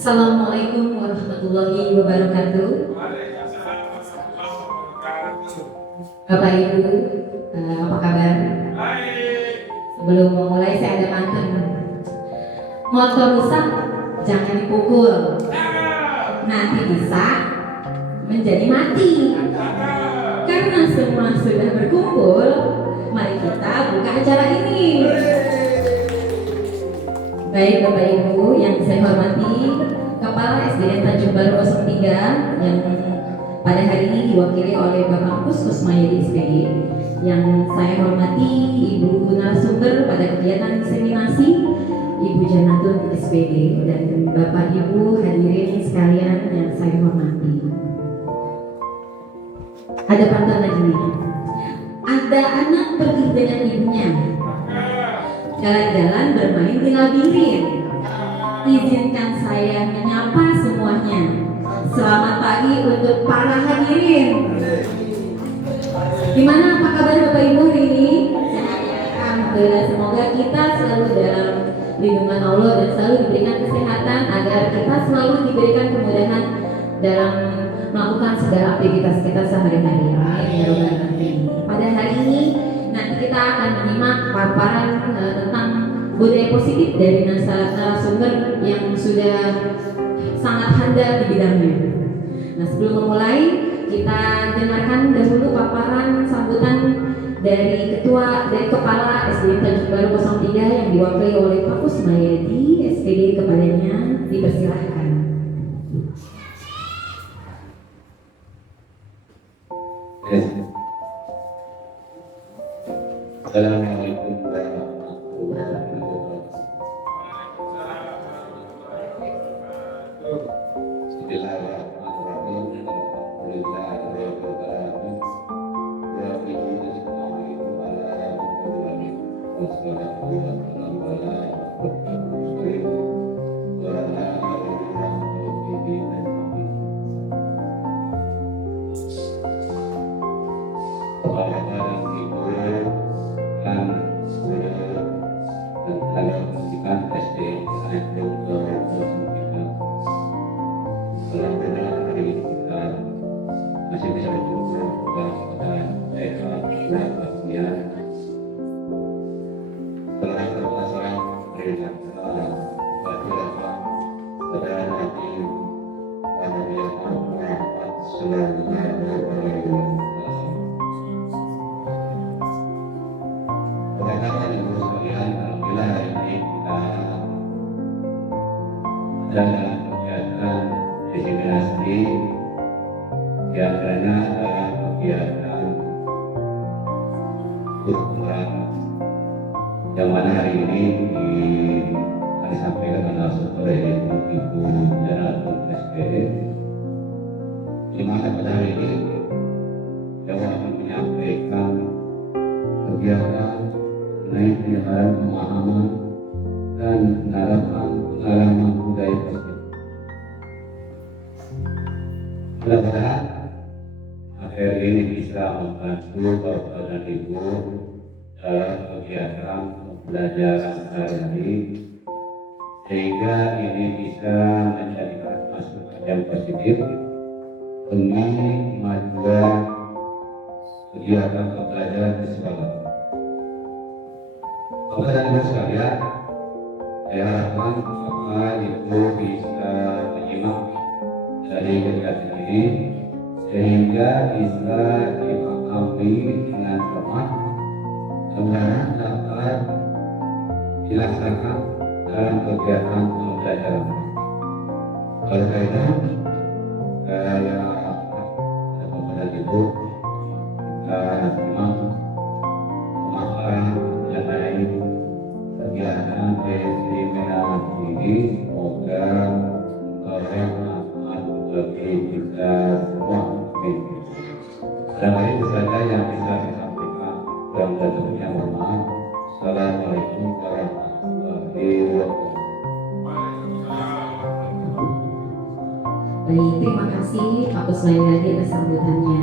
Assalamualaikum warahmatullahi wabarakatuh. Bapak Ibu, apa kabar? Sebelum memulai saya ada pantun. Motor rusak jangan dipukul, nanti bisa menjadi mati. Karena semua sudah berkumpul, mari kita buka acara ini. Baik Bapak Ibu yang saya hormati, Kepala SDN Tanjung Baru 03 yang pada hari ini diwakili oleh Bapak Kus Kusmayadi SPD, yang saya hormati Ibu narasumber pada kegiatan diseminasi Ibu Janatun SPD, dan Bapak Ibu hadirin sekalian yang saya hormati. Ada pantun lagi nih. Ada anak pergi dengan ibunya, jalan-jalan bermain di labirin. Izinkan saya menyapa semuanya. Selamat pagi untuk para hadirin. Gimana, apa kabar Bapak Ibu hari ini? Alhamdulillah, semoga kita selalu dalam lindungan Allah dan selalu diberikan kesehatan, agar kita selalu diberikan kemudahan dalam melakukan segala aktivitas kita sehari-hari. Pada hari ini nanti kita akan menyimak paparan tentang budaya positif dari narasumber yang sudah sangat handal di bidangnya. Nah, sebelum memulai, kita dengarkan dahulu paparan sambutan dari Kepala SDN Tanjung Baru 03 yang diwakili oleh Pak Kusmayadi SPD. Kepadanya dipersilahkan. Assalamualaikum warahmatullahi wabarakatuh. Bismillahirrahmanirrahim. Alhamdulillahirabbil alamin. Wa bihi nasta'in ala amril alamin. Wassalatu wassalamu ala asyrofil mursalin wa ala alihi wa sahbihi ajmain. Bapak Ibu dan kalian pendidikan SD Tanjung Baru 03. Alhamdulillah hari ini kita masih bisa berjumpa dan sehat walafiat. Setelah berpasangan berikan kepada Nabi Muhammad sallallahu alaihi wasallam. Dalam kegiatan diseminasi yang dalam kegiatan Quran yang mana hari ini akan disampaikan oleh Ibu Janatun SPD, di mana pada hari ini yang akan menyampaikan kegiatan mengenai penyebaran pemahaman dan pengalaman budaya positif. Mudah-mudahan materi ini bisa membantu Bapak dan Ibu dalam kegiatan pembelajaran hari-hari, sehingga ini bisa menjadikan masukan yang positif demi kemajuan kegiatan pembelajaran di sekolah. Bapak dan Ibu sekalian, saya harapkan Bapak Ibu bisa menyimak dari kegiatan ini sehingga bisa dipahami dengan cermat dan dapat dilaksanakan dalam kegiatan pembelajaran. Oleh karena itu, saya harapkan Bapak dan Ibu kita simak pemaparan mengenai kegiatan diseminasi ini. Semoga bermanfaat bagi kita semua. Dan itu saja yang bisa disampaikan, dan tentunya mohon maaf. Assalamualaikum warahmatullahi wabarakatuh. Baik, terima kasih Pak Kusmayadi atas sambutannya.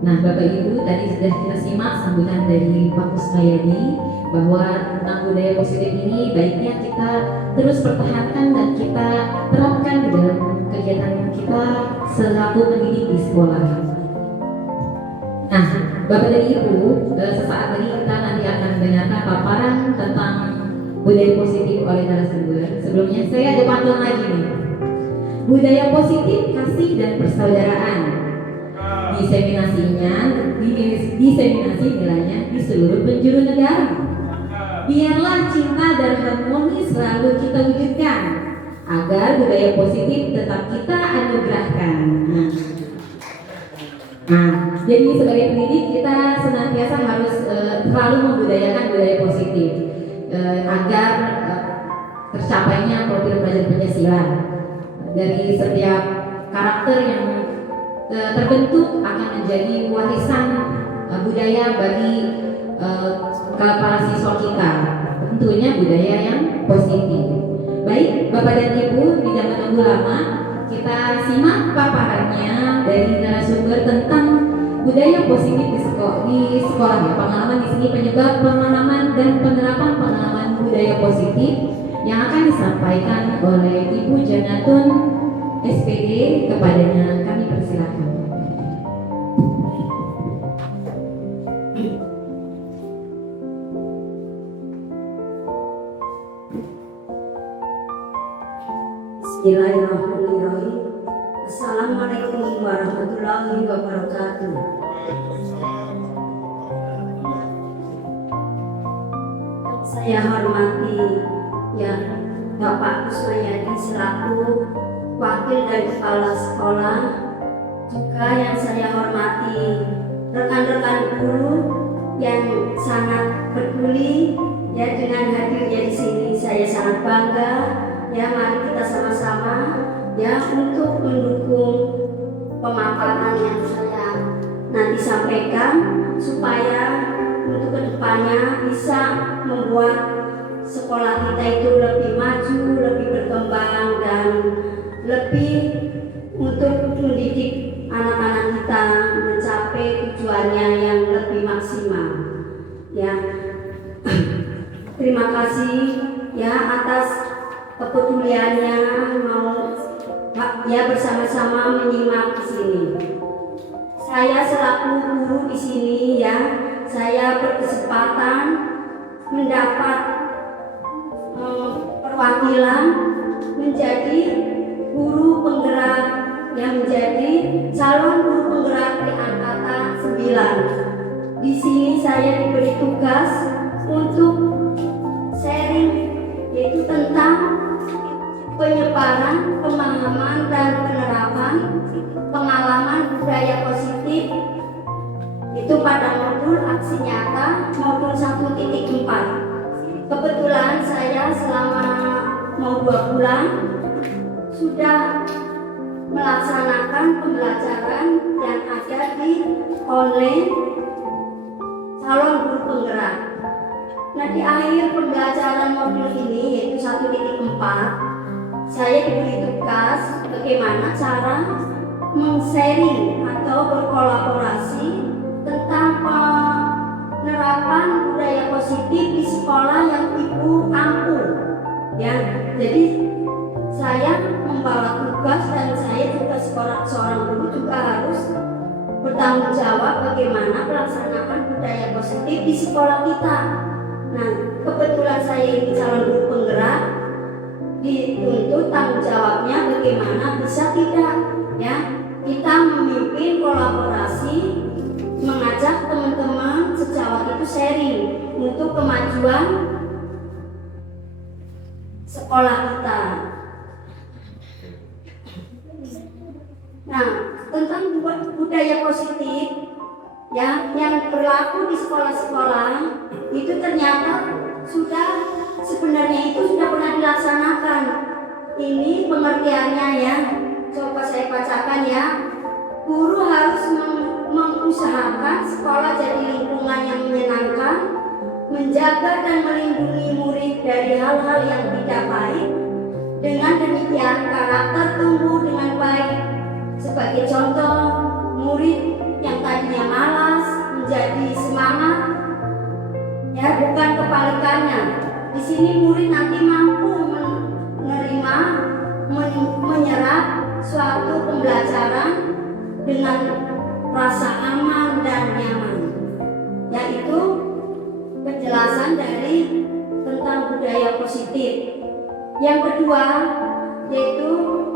Nah, Bapak Ibu, tadi sudah kita simak sambutan dari Pak Kusmayadi bahwa tentang budaya positif ini baiknya kita terus pertahankan dan kita terapkan di dalam kegiatan kita selaku pendidik di sekolah. Nah, Bapak dan Ibu, sesaat lagi kita nanti akan mendengarkan paparan tentang budaya positif oleh narasumber. Sebelumnya saya ada pantun lagi nih. Budaya positif, kasih dan persaudaraan. Diseminasi nilainya di seluruh penjuru negara. Biarlah cinta dan harmoni selalu kita wujudkan agar budaya positif tetap kita anugerahkan. Nah, jadi sebagai pendidik kita senantiasa harus selalu membudayakan budaya positif agar tercapainya profil pelajar Pancasila. Dari setiap karakter yang terbentuk akan menjadi warisan budaya bagi para siswa kita, tentunya budaya yang positif. Baik, Bapak dan Ibu, tidak menunggu lama, kita simak paparannya dari narasumber tentang budaya positif di sekolah ya. Pengalaman di sini penyebab pengalaman dan penerapan pengalaman budaya positif yang akan disampaikan oleh Ibu Janatun SPD. Kepadanya kami persilakan. Bismillahirrahmanirrahim. Assalamualaikum warahmatullahi wabarakatuh. Saya hormati ya Bapak Kusmayadi selaku Wakil dan Kepala Sekolah, juga yang saya hormati rekan-rekan guru yang sangat peduli ya dengan hadirnya di sini. Saya sangat bangga. Ya, mari kita sama-sama ya untuk mendukung pemaparan yang saya nanti sampaikan supaya untuk kedepannya bisa membuat sekolah kita itu lebih maju, lebih berkembang dan lebih untuk mendidik anak-anak kita mencapai tujuannya yang lebih maksimal. Ya, terima kasih ya atas kepeduliannya mau ya bersama-sama menyimak di sini. Saya selaku guru di sini ya, saya berkesempatan mendapat perwakilan menjadi guru penggerak yang menjadi calon guru penggerak di angkatan 9. Di sini saya diberi tugas untuk sharing yaitu tentang penyebaran, pemahaman dan penerapan pengalaman budaya positif itu pada modul aksi nyata modul 1.4. Kebetulan saya selama mau 2 bulan sudah melaksanakan pembelajaran yang ada di online calon guru penggerak. Nah, di akhir pembelajaran modul ini yaitu 1.4, saya diberi tugas bagaimana cara men-sharing atau berkolaborasi tentang penerapan budaya positif di sekolah yang Ibu ampuh. Ya, jadi saya membawa tugas dan saya juga seorang guru juga harus bertanggung jawab bagaimana pelaksanaan budaya positif di sekolah kita. Nah, kebetulan saya ini calon guru penggerak, dituntut tanggung jawabnya bagaimana bisa tidak ya kita memimpin kolaborasi mengajak teman-teman sejawat itu sharing untuk kemajuan sekolah kita. Nah, tentang budaya positif ya yang berlaku di sekolah-sekolah itu ternyata sebenarnya itu sudah pernah dilaksanakan. Ini pengertiannya ya, coba saya bacakan ya. Guru harus mengusahakan sekolah jadi lingkungan yang menyenangkan, menjaga dan melindungi murid dari hal-hal yang tidak baik. Dengan demikian karakter tumbuh dengan baik. Sebagai contoh, murid yang tadinya malas menjadi semangat, ya bukan kepala sini murid nanti mampu menerima, menyerap suatu pembelajaran dengan rasa aman dan nyaman, yaitu penjelasan dari tentang budaya positif. Yang kedua, yaitu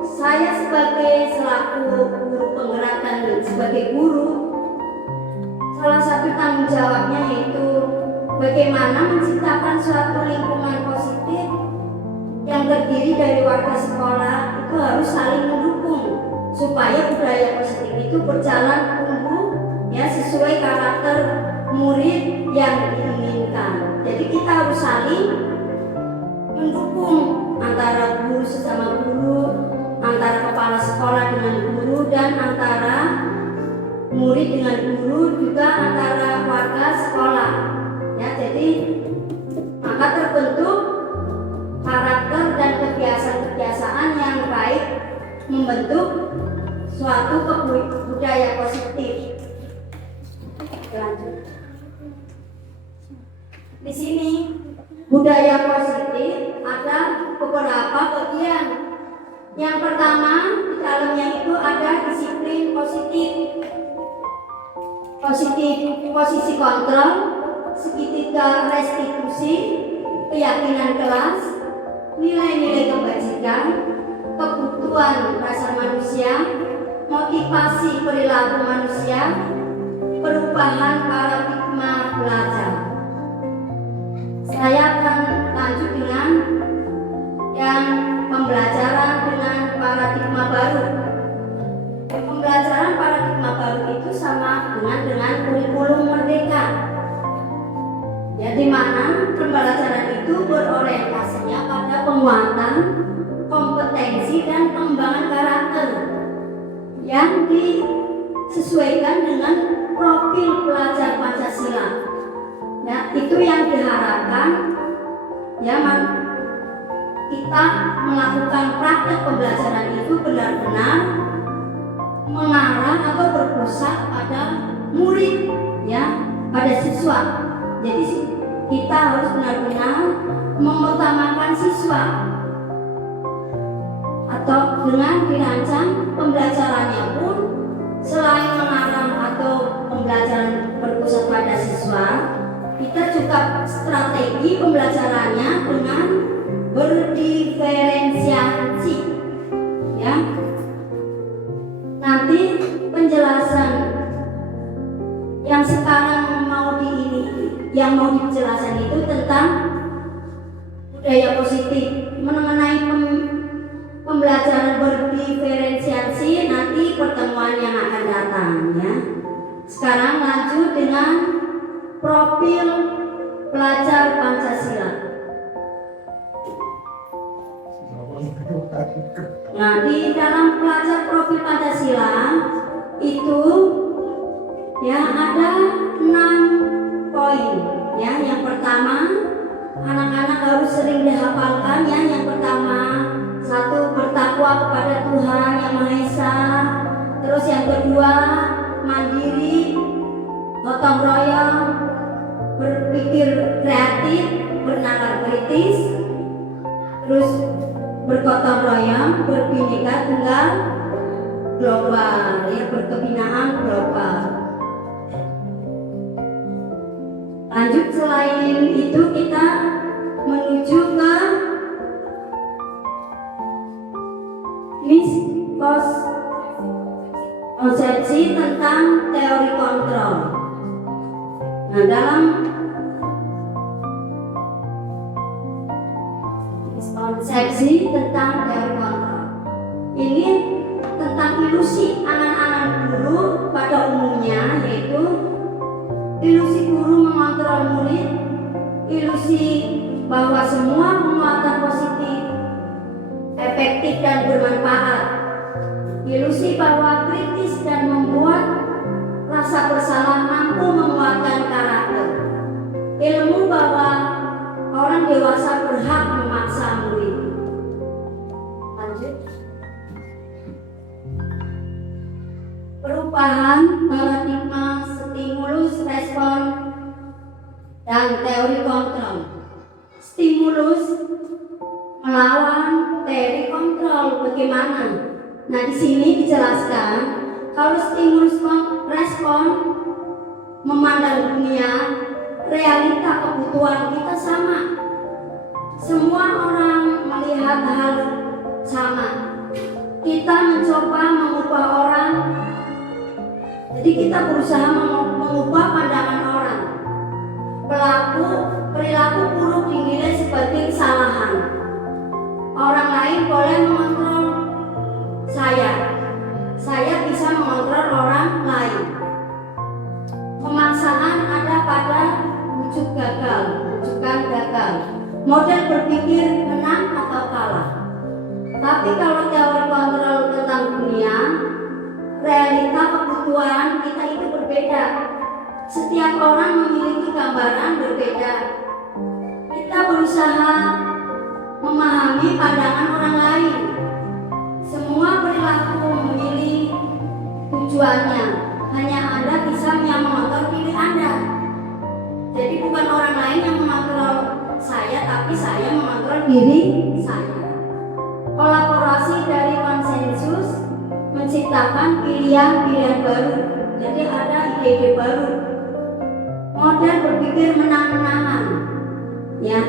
saya sebagai selaku guru penggerak dan sebagai guru, salah satu tanggung jawabnya yaitu bagaimana menciptakan suatu lingkungan positif yang terdiri dari warga sekolah itu harus saling mendukung supaya budaya positif itu berjalan tumbuh ya sesuai karakter murid yang diinginkan. Jadi kita harus saling mendukung antara guru sesama guru, antara kepala sekolah dengan guru, dan antara murid dengan guru, juga antara warga sekolah. Ya, jadi maka terbentuk karakter dan kebiasaan-kebiasaan yang baik membentuk suatu budaya positif. Lanjut. Di sini budaya positif ada beberapa bagian. Yang pertama di dalamnya itu ada disiplin positif, posisi kontrol, segitiga restitusi, keyakinan kelas, nilai-nilai kebajikan, kebutuhan dasar manusia, motivasi perilaku manusia, perubahan paradigma belajar. Saya akan lanjut dengan yang pembelajaran dengan paradigma baru. Pembelajaran paradigma baru itu sama dengan kurikulum merdeka. Ya, di mana pembelajaran itu berorientasinya pada penguatan kompetensi dan pengembangan karakter yang disesuaikan dengan profil pelajar Pancasila. Ya, itu yang diharapkan ya kita melakukan praktek pembelajaran itu benar-benar mengarah atau berpusat pada murid ya, pada siswa. Jadi kita harus benar-benar mengutamakan siswa, atau dengan dirancang pembelajarannya pun selain mengarah atau pembelajaran berpusat pada siswa, kita juga strategi pembelajarannya dengan berdiferensiasi ya. Nanti penjelasan yang sekarang yang mau dijelaskan itu tentang budaya positif mengenai pembelajaran berdiferensiasi nanti pertemuan yang akan datang ya. Sekarang lanjut dengan profil pelajar Pancasila. Nah, di dalam pelajar profil Pancasila itu ya ada 6 poin ya. Yang pertama, anak-anak harus sering dihafalkan ya. Yang pertama, 1, bertakwa kepada Tuhan Yang Maha Esa. Terus yang kedua, mandiri, gotong royong, berpikir kreatif, bernalar kritis, terus bergotong royong, berbhinneka tunggal global, ya, berkebinaan global. Lanjut, selain itu kita menuju ke konsepsi tentang teori kontrol. Nah, dalam konsepsi tentang teori kontrol ini tentang ilusi anak-anak guru pada umumnya, yaitu ilusi guru mengontrol murid, ilusi bahwa semua penguatan positif efektif dan bermanfaat, ilusi bahwa kritis dan membuat rasa bersalah mampu menguatkan karakter, ilmu bahwa orang dewasa berhak memaksa murid. Lanjut. Perubahan paradigma stimulus respon dan teori kontrol. Stimulus Nah, di sini dijelaskan kalau stimulus respon memandang dunia, realita kebutuhan kita sama. Semua orang melihat hal sama. Kita mencoba mengubah orang, jadi kita berusaha mengubah pandangan orang. Perilaku buruk dinilai sebagai kesalahan. Orang lain boleh mengontrol saya bisa mengontrol orang lain. Pemaksaan ada pada rujukan gagal. Model berpikir menang atau kalah. Tapi kalau teori kontrol tentang dunia, realita kebutuhan kita itu berbeda. Setiap orang memiliki gambaran berbeda. Kita berusaha memahami pandangan orang lain. Semua perilaku memilih tujuannya. Hanya Anda bisa yang mengontrol diri Anda. Jadi bukan orang lain yang mengontrol saya, tapi saya mengontrol diri saya. Kolaborasi dari konsensus menciptakan pilihan-pilihan baru. Jadi ada ide-ide baru. Model berpikir menang-menangan. Ya.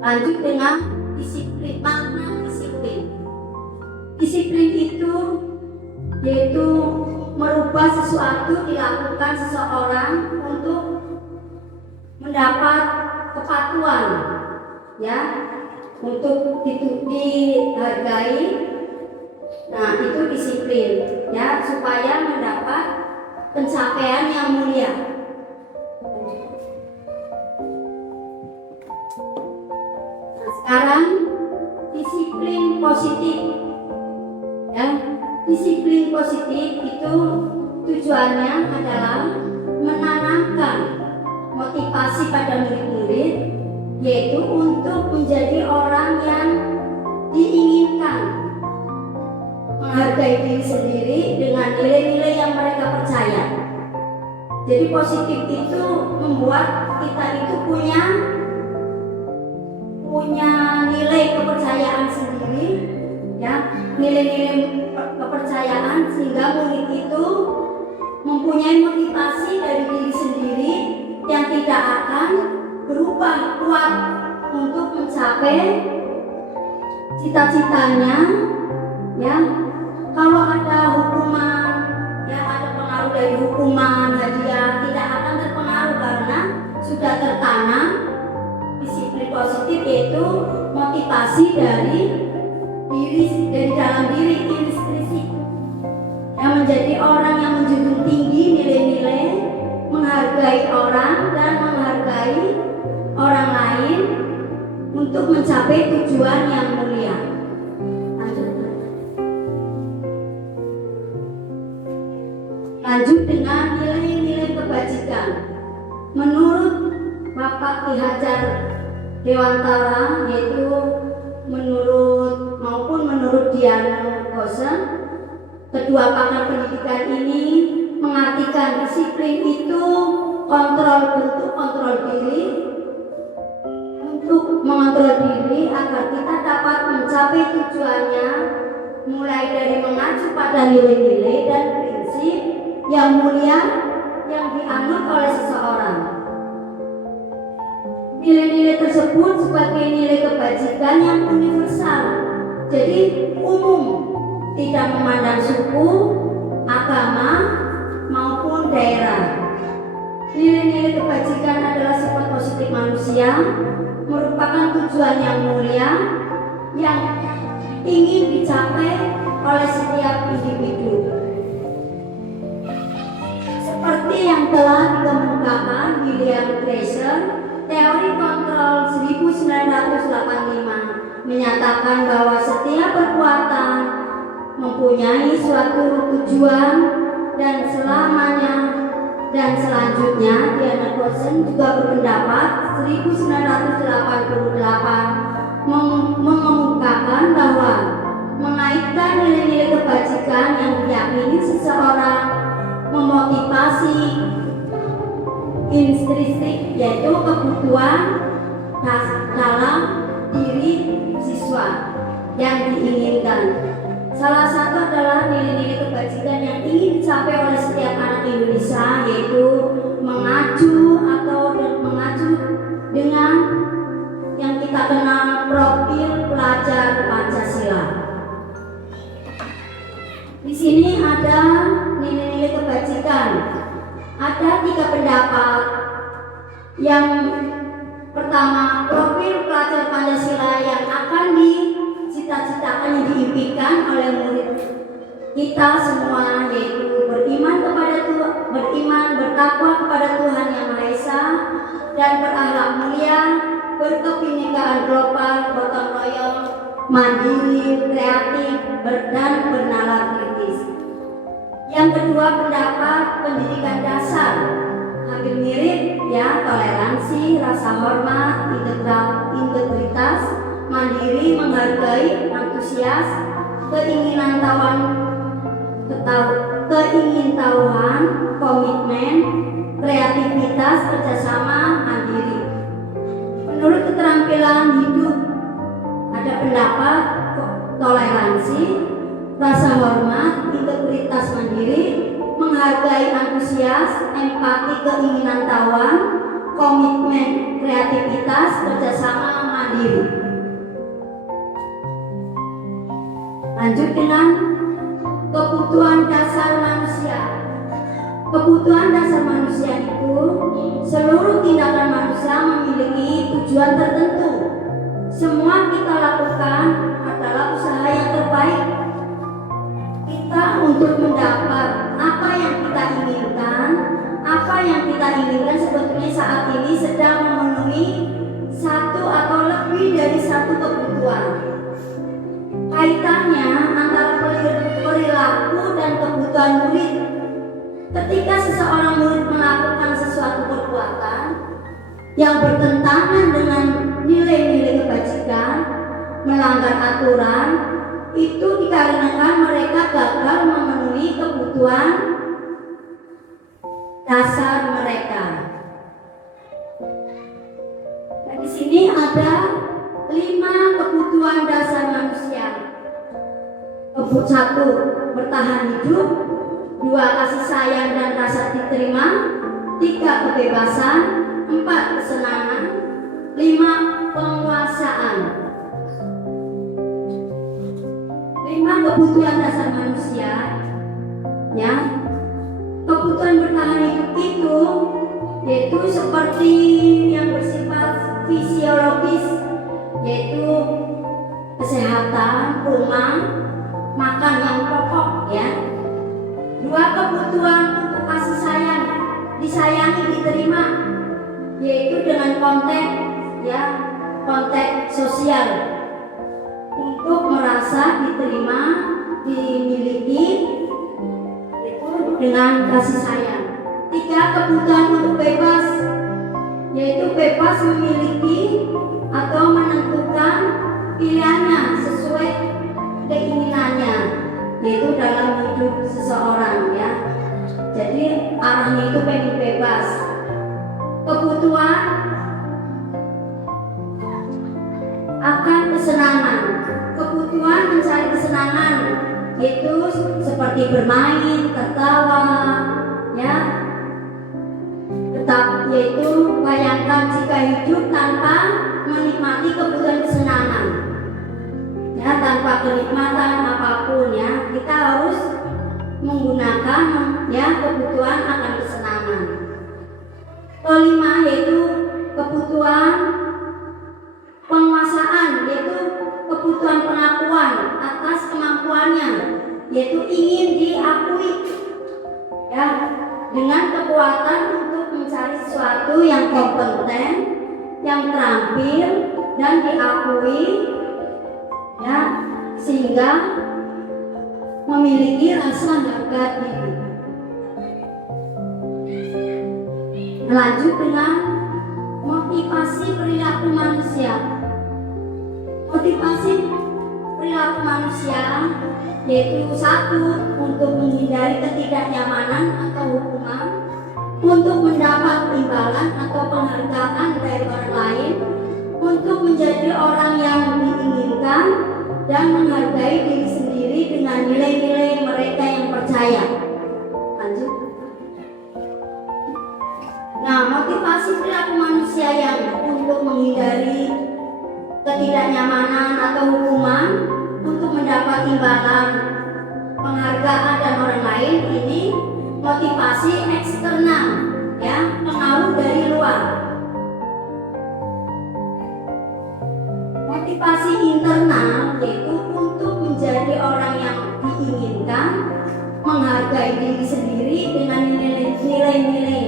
Lanjut dengan disiplin, makna disiplin. Disiplin itu yaitu merubah sesuatu dilakukan seseorang untuk mendapat kepatuhan, ya, untuk dihargai. Nah, itu disiplin, ya, supaya mendapat pencapaian yang mulia. Sekarang disiplin positif, ya. Disiplin positif itu tujuannya adalah menanamkan motivasi pada murid-murid, yaitu untuk menjadi orang yang diinginkan, menghargai diri sendiri dengan nilai-nilai yang mereka percaya. Jadi positif itu membuat kita itu punya nilai kepercayaan sendiri, ya, nilai-nilai kepercayaan, sehingga murid itu mempunyai motivasi dari diri sendiri yang tidak akan berubah, kuat untuk mencapai cita-citanya, ya. Kalau ada hukuman, ya, ada pengaruh dari hukuman, hadiah, tidak akan terpengaruh karena sudah tertanam disiplin positif, yaitu motivasi dari dalam diri intrinsik, yang menjadi orang yang menjunjung tinggi nilai-nilai, menghargai orang dan menghargai orang lain untuk mencapai tujuan yang mulia. Lanjut dengan nilai-nilai kebajikan. Menurut Bapak Ki Hajar Dewantara, yaitu menurut Dian Gosen, kedua pakar pendidikan ini mengartikan disiplin itu bentuk kontrol diri, untuk mengontrol diri agar kita dapat mencapai tujuannya, mulai dari mengacu pada nilai-nilai dan prinsip yang mulia yang dianut oleh seseorang. Nilai-nilai tersebut sebagai nilai kebajikan yang universal, jadi umum, tidak memandang suku, agama, maupun daerah. Nilai-nilai kebajikan adalah sifat positif manusia, merupakan tujuan yang mulia yang ingin dicapai oleh setiap individu. Seperti yang telah dikemukakan William Fraser, teori kontrol 1985 menyatakan bahwa setiap perbuatan mempunyai suatu tujuan dan selanjutnya Diana Gosen juga berpendapat 1988 mengemukakan bahwa mengaitkan nilai-nilai kebajikan yang diyakini seseorang memotivasi intrinsik, yaitu kebutuhan dalam diri siswa yang diinginkan. Salah satu adalah nilai-nilai kebajikan yang ingin dicapai oleh setiap anak Indonesia, yaitu mengacu dengan yang kita kenal profil pelajar Pancasila. Di sini ada nilai-nilai kebajikan. Ada 3 pendapat. Yang pertama, profil pelajar Pancasila yang akan dicita-citakan, yang diimpikan oleh murid kita semua, yaitu beriman, bertakwa kepada Tuhan Yang Maha Esa, dan berakhlak mulia, berkebinekaan global, gotong royong, mandiri, kreatif, dan bernalar kritis. Yang kedua, pendapat pendidikan dasar, hampir mirip ya, toleransi, rasa hormat, integritas, mandiri, menghargai, antusias, keingintahuan, komitmen, kreativitas, kerjasama, mandiri. Menurut keterampilan hidup, ada pendapat toleransi, rasa hormat, integritas, mandiri, menghargai, antusias, empati, keingintahuan, komitmen, kreativitas, kerjasama, mandiri. Lanjut dengan kebutuhan dasar manusia. Kebutuhan dasar manusia itu, seluruh tindakan manusia memiliki tujuan tertentu. Semua kita lakukan adalah usaha yang terbaik kita untuk mendapat apa yang kita inginkan. Apa yang kita inginkan sebetulnya saat ini sedang memenuhi satu atau lebih dari satu kebutuhan. Kaitannya antara perilaku dan kebutuhan murid. Ketika seseorang murid melakukan sesuatu perbuatan yang bertentangan dengan nilai-nilai kebajikan, melanggar aturan, itu dikarenakan mereka gagal memenuhi kebutuhan dasar mereka. Nah, di sini ada 5 kebutuhan dasar manusia. Kebutuhan 1, bertahan hidup. 2, kasih sayang dan rasa diterima. 3, kebebasan. 4, kesenangan. 5, penguasaan. 5 kebutuhan dasar manusia. Ya, kebutuhan bertahan hidup itu yaitu seperti yang bersifat fisiologis, yaitu kesehatan, rumah, makan yang pokok ya. 2, kebutuhan untuk kasih sayang, disayangi, diterima, yaitu dengan konteks ya, konteks sosial, untuk merasa diterima, dimiliki, itu dengan kasih sayang. 3, kebutuhan untuk bebas, yaitu bebas memiliki atau menentukan pilihannya sesuai keinginannya, yaitu dalam hidup seseorang ya. Jadi arahnya itu pengen bebas. Kebutuhan akan kesenangan, kebutuhan mencari kesenangan, yaitu seperti bermain, tertawa ya. Tetap, yaitu bayangkan jika hidup tanpa menikmati kebutuhan kesenangan ya, tanpa kenikmatan apapun ya, kita harus menggunakan ya kebutuhan akan kesenangan. Kelima, yaitu kebutuhan penguasaan, yaitu kebutuhan pengakuan atas kemampuannya, yaitu ingin diakui ya, dengan kekuatan untuk mencari sesuatu yang kompeten, yang terampil dan diakui ya, sehingga memiliki rasa harga diri. Lanjut dengan motivasi perilaku manusia. Motivasi perilaku manusia yaitu 1, untuk menghindari ketidaknyamanan atau hukuman. untuk mendapat imbalan atau penghargaan dari orang lain, untuk menjadi orang yang diinginkan dan menghargai diri sendiri dengan nilai-nilai mereka yang percaya. Lanjut. Nah, motivasi perilaku manusia yang untuk menghindari ketidaknyamanan atau hukuman, untuk mendapat imbalan, penghargaan dan orang lain, ini motivasi eksternal, ya, pengaruh dari luar. Motivasi internal yaitu untuk menjadi orang yang diinginkan, menghargai diri sendiri dengan nilai-nilai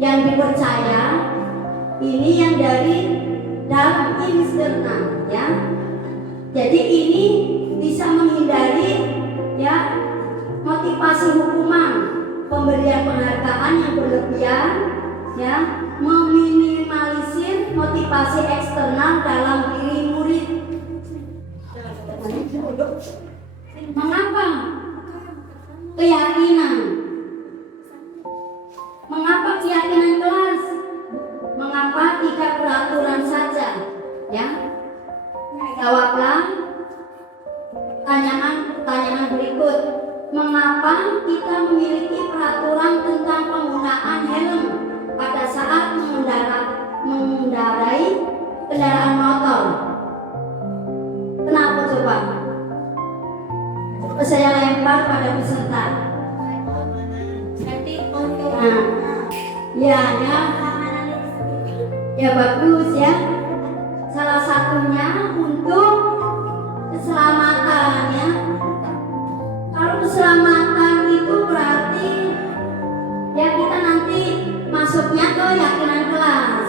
yang dipercaya. Ini yang dari dalam internal, ya. Jadi ini bisa menghindari, ya, motivasi hukuman, pemberian penghargaan yang berlebihan, ya, meminimalisir motivasi eksternal dalam diri murid. Mengapa? Keyakinan. Mengapa keyakinan kelas? Mengapa tidak peraturan saja? Ya, jawablah pertanyaan berikut. Mengapa kita memiliki peraturan tentang penggunaan helm pada saat mengendarai kendaraan motor? Kenapa coba? Saya lempar pada peserta. Nah, ya bagus ya. Salah satunya untuk keselamatan, ya. Kalau keselamatan itu berarti ya kita nanti masuknya ke keyakinan kelas,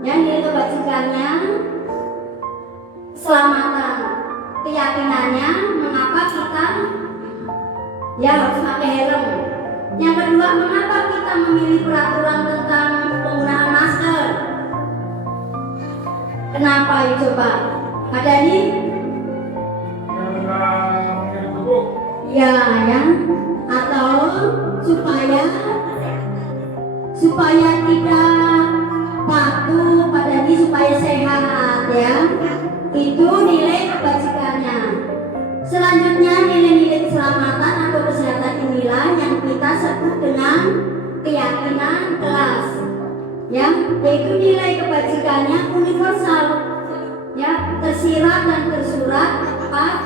ya, nilai kebajikannya, keselamatan, keyakinannya, mengapa kita ya harus pakai helm. Yang kedua, mengapa kita memilih peraturan tentang penggunaan masker? Kenapa ya coba? Ada nih? Ya, atau supaya tidak patuh pada ini, supaya sehat, ya. Itu nilai kebajikannya. Selanjutnya nilai-nilai keselamatan atau kesehatan inilah yang kita sebut dengan keyakinan kelas, ya, yaitu nilai kebajikannya universal, ya, tersirat dan tersurat, tepat,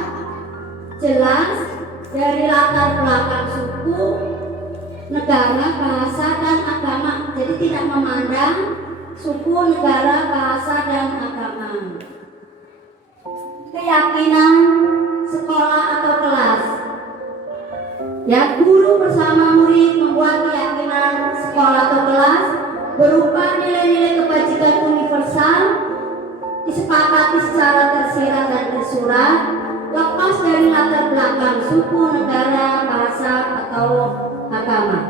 jelas dari latar belakang suku, negara, bahasa dan agama. Jadi tidak memandang suku, negara, bahasa dan agama. Keyakinan sekolah atau kelas, ya, guru bersama murid membuat keyakinan sekolah atau kelas berupa nilai-nilai kebajikan universal, disepakati secara tersirat dan tersurat, lepas dari latar belakang suku, negara, bahasa atau agama.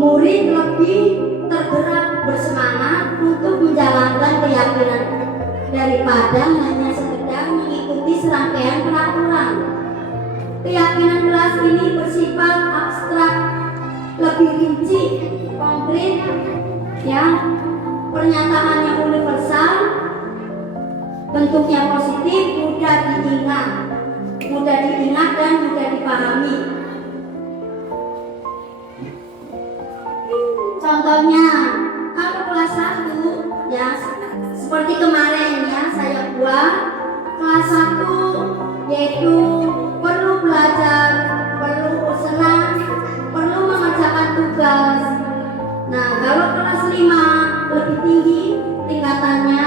Murid lebih tergerak, bersemangat untuk menjalankan keyakinan daripada hanya sekedar mengikuti serangkaian peraturan. Keyakinan kelas ini bersifat abstrak, lebih rinci, konkret, ya, pernyataannya universal, bentuknya positif, mudah diingat dan mudah dipahami. Contohnya, kalau kelas 1, ya, seperti kemarin, ya, saya buat kelas 1 yaitu perlu belajar, perlu senang, perlu mengerjakan tugas. Nah, kalau kelas 5 lebih tinggi tingkatannya,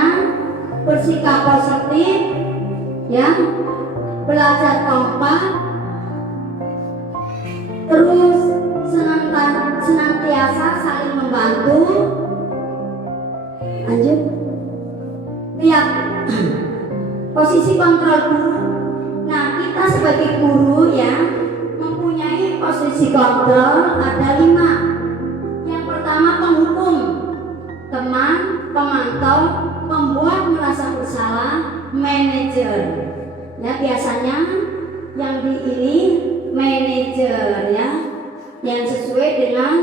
bersikap positif, ya, belajar kompak, terus senantiasa saling membantu. Lanjut. Lihat posisi kontrol guru. Nah, kita sebagai guru, ya, mempunyai posisi kontrol ada 5. Yang pertama penghukum, teman, pemantau, pembuat merasa bersalah, manajer. Ya, biasanya yang di ini manajer, ya, yang sesuai dengan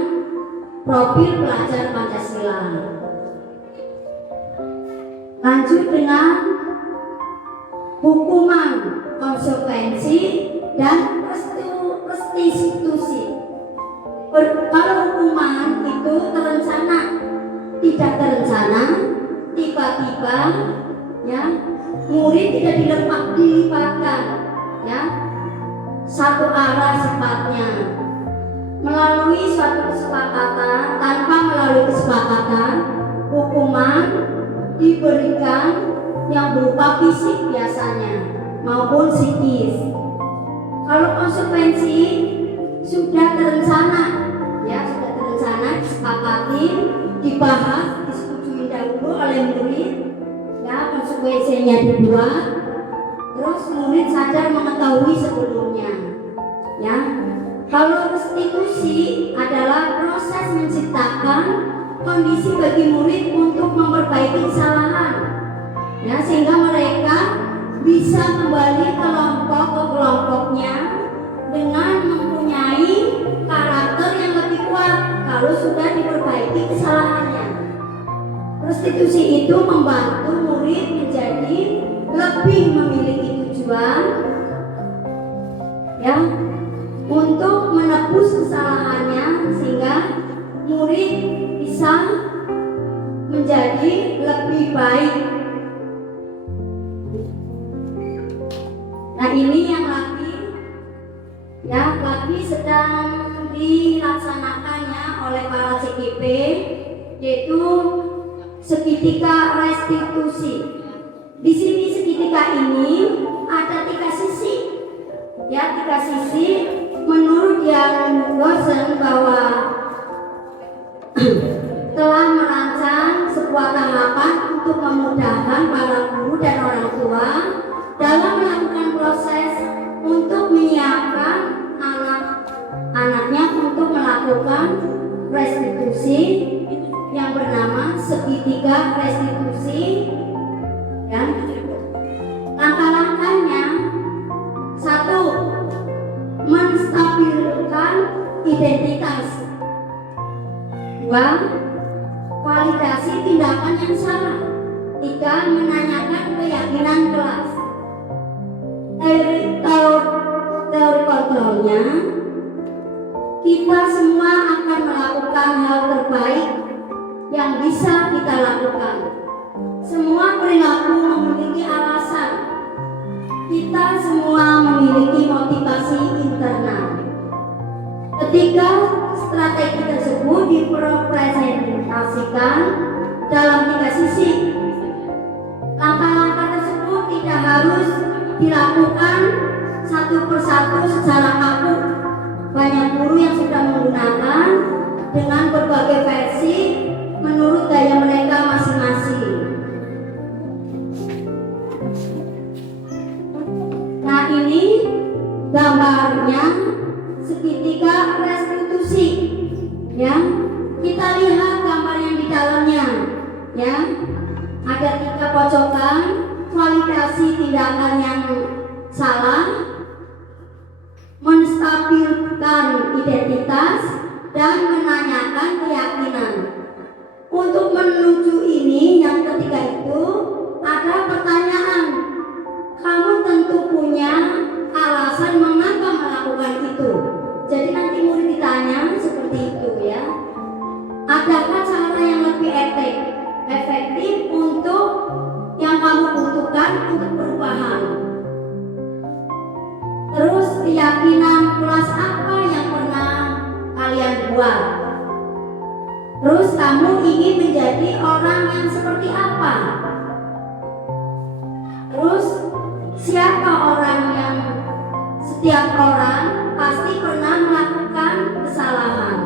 profil pelajar Pancasila. Lanjut dengan hukuman, konsekuensi, dan restitusi. Kalau hukuman itu terencana, tidak terencana, tiba-tiba, ya, murid tidak dilibatkan, ya, satu arah sifatnya, melalui suatu kesepakatan. Tanpa melalui kesepakatan, hukuman diberikan yang berupa fisik biasanya maupun psikis. Kalau konsekuensi sudah terencana, ya, sudah terencana, disepakati, dibahas, disetujui dahulu oleh murid, ya, konsekuensinya dibuat, terus murid sadar mengetahui sebelumnya, ya. Kalau restitusi adalah proses menciptakan kondisi bagi murid untuk memperbaiki kesalahan, ya, sehingga mereka bisa kembali ke kelompoknya dengan mempunyai karakter yang lebih kuat kalau sudah diperbaiki kesalahannya. Restitusi itu membantu murid menjadi lebih memiliki tujuan, ya, untuk menebus kesalahannya, sehingga murid bisa menjadi lebih baik. Nah, ini yang lagi sedang dilaksanakannya oleh para CGP, yaitu seketika restitusi. Di sini seketika ini ada 3 sisi, ya, 3 sisi. Menurut yang dosen bahwa telah merancang sebuah tahapan untuk memudahkan para guru dan orang tua dalam melakukan proses untuk menyiapkan anak-anaknya untuk melakukan restitusi yang bernama segitiga restitusi. Ya. Langkah-langkahnya: 1. Menstabilkan identitas. 2. Validasi tindakan yang salah. 3. Menanyakan keyakinan kelas. Teori kontrolnya, kita semua akan melakukan hal terbaik yang bisa kita lakukan. Semua perilaku memiliki alasan. Kita semua memiliki motivasi internal. Ketika strategi tersebut dipresentasikan dalam 3 sisi, langkah-langkah tersebut tidak harus dilakukan satu persatu secara kaku. Banyak guru yang sudah menggunakan dengan berbagai versi menurut gaya mereka masing-masing. Nah, ini gambarnya segitiga restitusi, ya. Kita lihat gambar yang di dalamnya, ya. Ada 3 pojokan: validasi tindakan yang salah, menstabilkan identitas, dan menanyakan keyakinan. Untuk menuju ini, yang ketiga itu ada pertanyaan. Kamu tentu punya alasan mengapa melakukan itu. Jadi nanti murid ditanya seperti itu, ya. Adakah cara yang lebih efektif untuk yang kamu butuhkan untuk perubahan? Terus keyakinan kelas apa yang pernah kalian buat? Terus kamu ingin menjadi orang yang seperti apa? Terus siapa orang yang setiap orang pasti pernah melakukan kesalahan,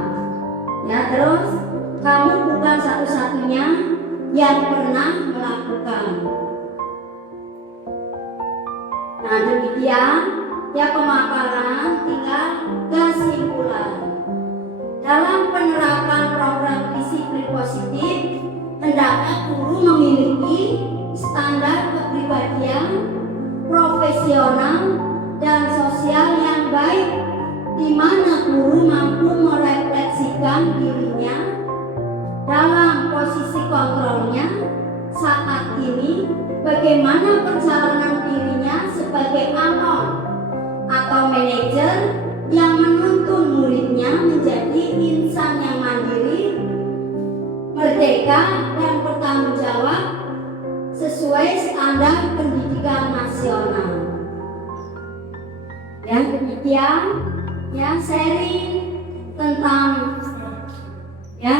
ya. Terus kamu bukan satu-satunya yang pernah melakukan. Nah, demikian, ya, pemaparan. Tinggal kesimpulan. Dalam penerapan program disiplin positif, hendaknya guru memiliki standar kepribadian profesional dan sosial yang baik, di mana guru mampu merefleksikan dirinya bagaimana perjalanan dirinya sebagai anon atau manajer yang menuntun muridnya menjadi insan yang mandiri, merdeka, dan bertanggung jawab sesuai standar pendidikan nasional. Ya, demikian ya sharing tentang ya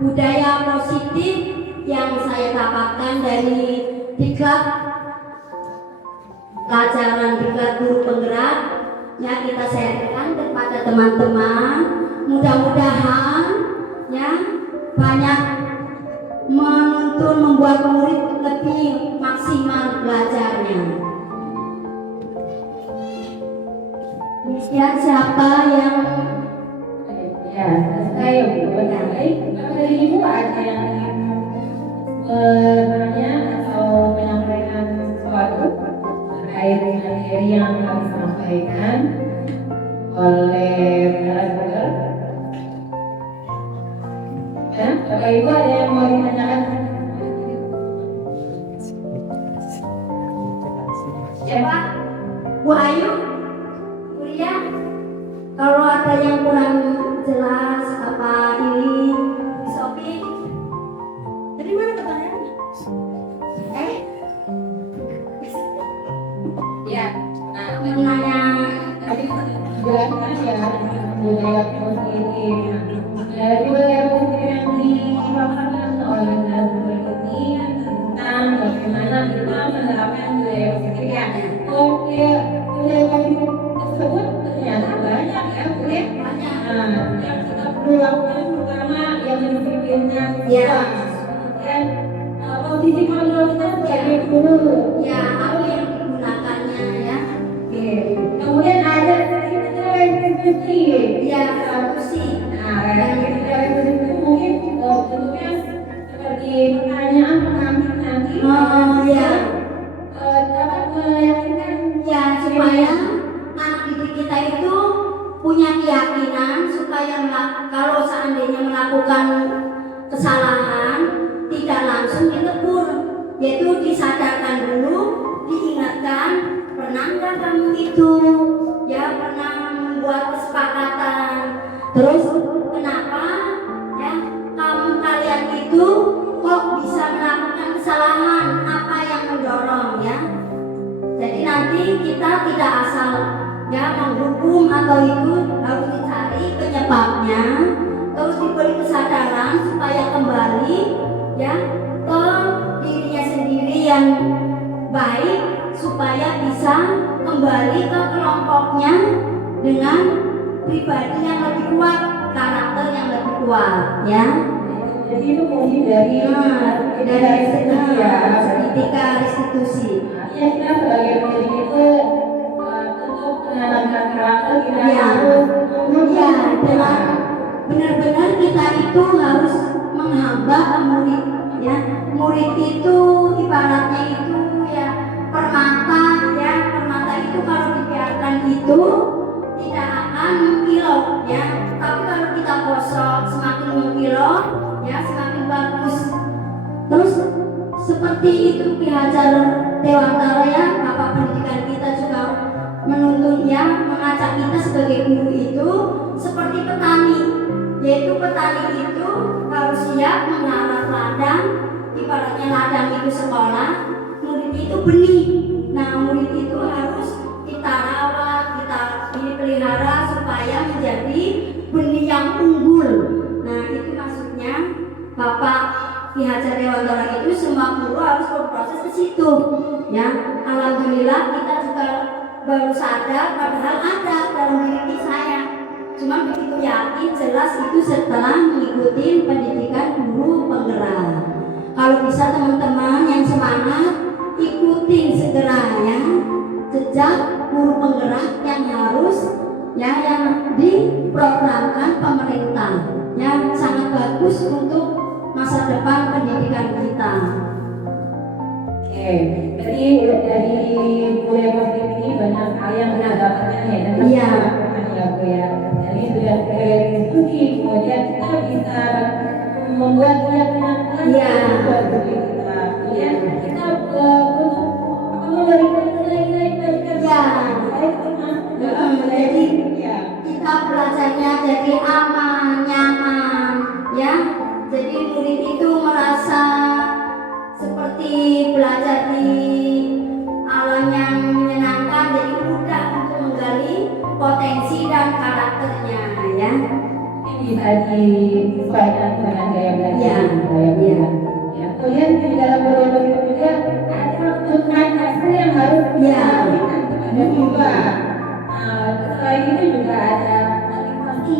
budaya positif yang saya dapatkan dari diklat pelajaran diklat guru penggerak. Ya, kita sharingkan kepada teman-teman, mudah-mudahan ya banyak menuntun membuat murid lebih maksimal belajarnya. Ya, siapa yang ya saya baik. Dari ibu ada yang bertanya atau menyampaikan sesuatu terkait materi yang kami sampaikan oleh narasumber. Ya, Bapak Ibu ada yang mau ditanyakan? siapa? Bu Ayu, Bu Ria, kalau ada yang kurang jelas apa ini, Bu Sophie, dari mana pertanyaannya? Ya, Menanya tadi jelaskan ya budaya positif. Dari budaya positif yang dipaparkan oleh narasumber ini tentang bagaimana kita menerapkan budaya positif ya. Budaya positif tersebut ternyata banyak ya, Bu ya. Nah, yang kita perlu lakukan pertama yang disiplinnya Ya. dan posisi kontrol kita sebagai guru. ya apa yang digunakannya ya? Oke. Kemudian ada restitusi. Ya, solusi. Nah, restitusi itu mungkin bentuknya seperti pertanyaan pengambil nanti. Ya, Dapat meyakinkan ya supaya anak didik kita itu punya keyakinan supaya kalau seandainya melakukan kesalahan tidak langsung ditegur, yaitu disadarkan dulu, diingatkan, pernah nggak kamu itu ya pernah membuat kesepakatan, terus kenapa ya kalian itu kok bisa melakukan kesalahan, apa yang mendorong ya. Jadi nanti kita tidak asal ya menghukum atau itu, harus dicari penyebabnya, terus diberi kesadaran supaya kembali ya ke dirinya sendiri yang baik, supaya bisa kembali ke kelompoknya dengan pribadi yang lebih kuat, karakter yang lebih kuat ya. jadi itu fungsi dari restitusi ya. Etika restitusi. Artinya kita sebagai pendidik itu untuk menanamkan karakter kita Ya. harus Ya, dengan benar-benar kita itu harus menghamba murid ya. Murid itu ibaratnya itu ya permata ya. Permata itu kalau dibiarkan itu tidak akan mengkilau ya. Tapi kalau kita gosok semakin mengkilau ya, semakin bagus. Terus seperti itu Ki Hajar Dewantara ya, Bapak pendidikan kita juga menuntun ya, mengajak kita sebagai guru itu seperti petani, yaitu petani itu harus siap mengarah ladang, ibaratnya ladang itu sekolah, murid itu benih. Nah, murid itu harus kita rawat, kita pelihara supaya menjadi benih yang unggul. Nah, itu maksudnya Bapak Ki Hajar Dewantara itu semua guru harus berproses ke situ. Ya, alhamdulillah kita juga baru sadar padahal ada dalam diri saya. Cuma begitu yakin jelas itu setelah mengikuti pendidikan guru penggerak. Kalau bisa teman-teman yang semangat ikutin segera ya jejak guru penggerak yang harus ya yang diprogramkan pemerintah. Ya, sangat bagus untuk masa depan pendidikan kita. Oke, jadi dari budaya positif ini banyak hal yang kita dapatkan ya. Iya. Ya Bu ya. Jadi sudah diskusi, kemudian kita bisa membuat keyakinan Iya. buat diri kita. Kemudian kita untuk potensi dan karakternya ya. Ini bisa disesuaikan dengan gaya belajar. Iya. Ya, kemudian di dalam berbagi itu juga ada kebutuhan dasar yang harus Iya. ada juga. Selain itu juga ada motivasi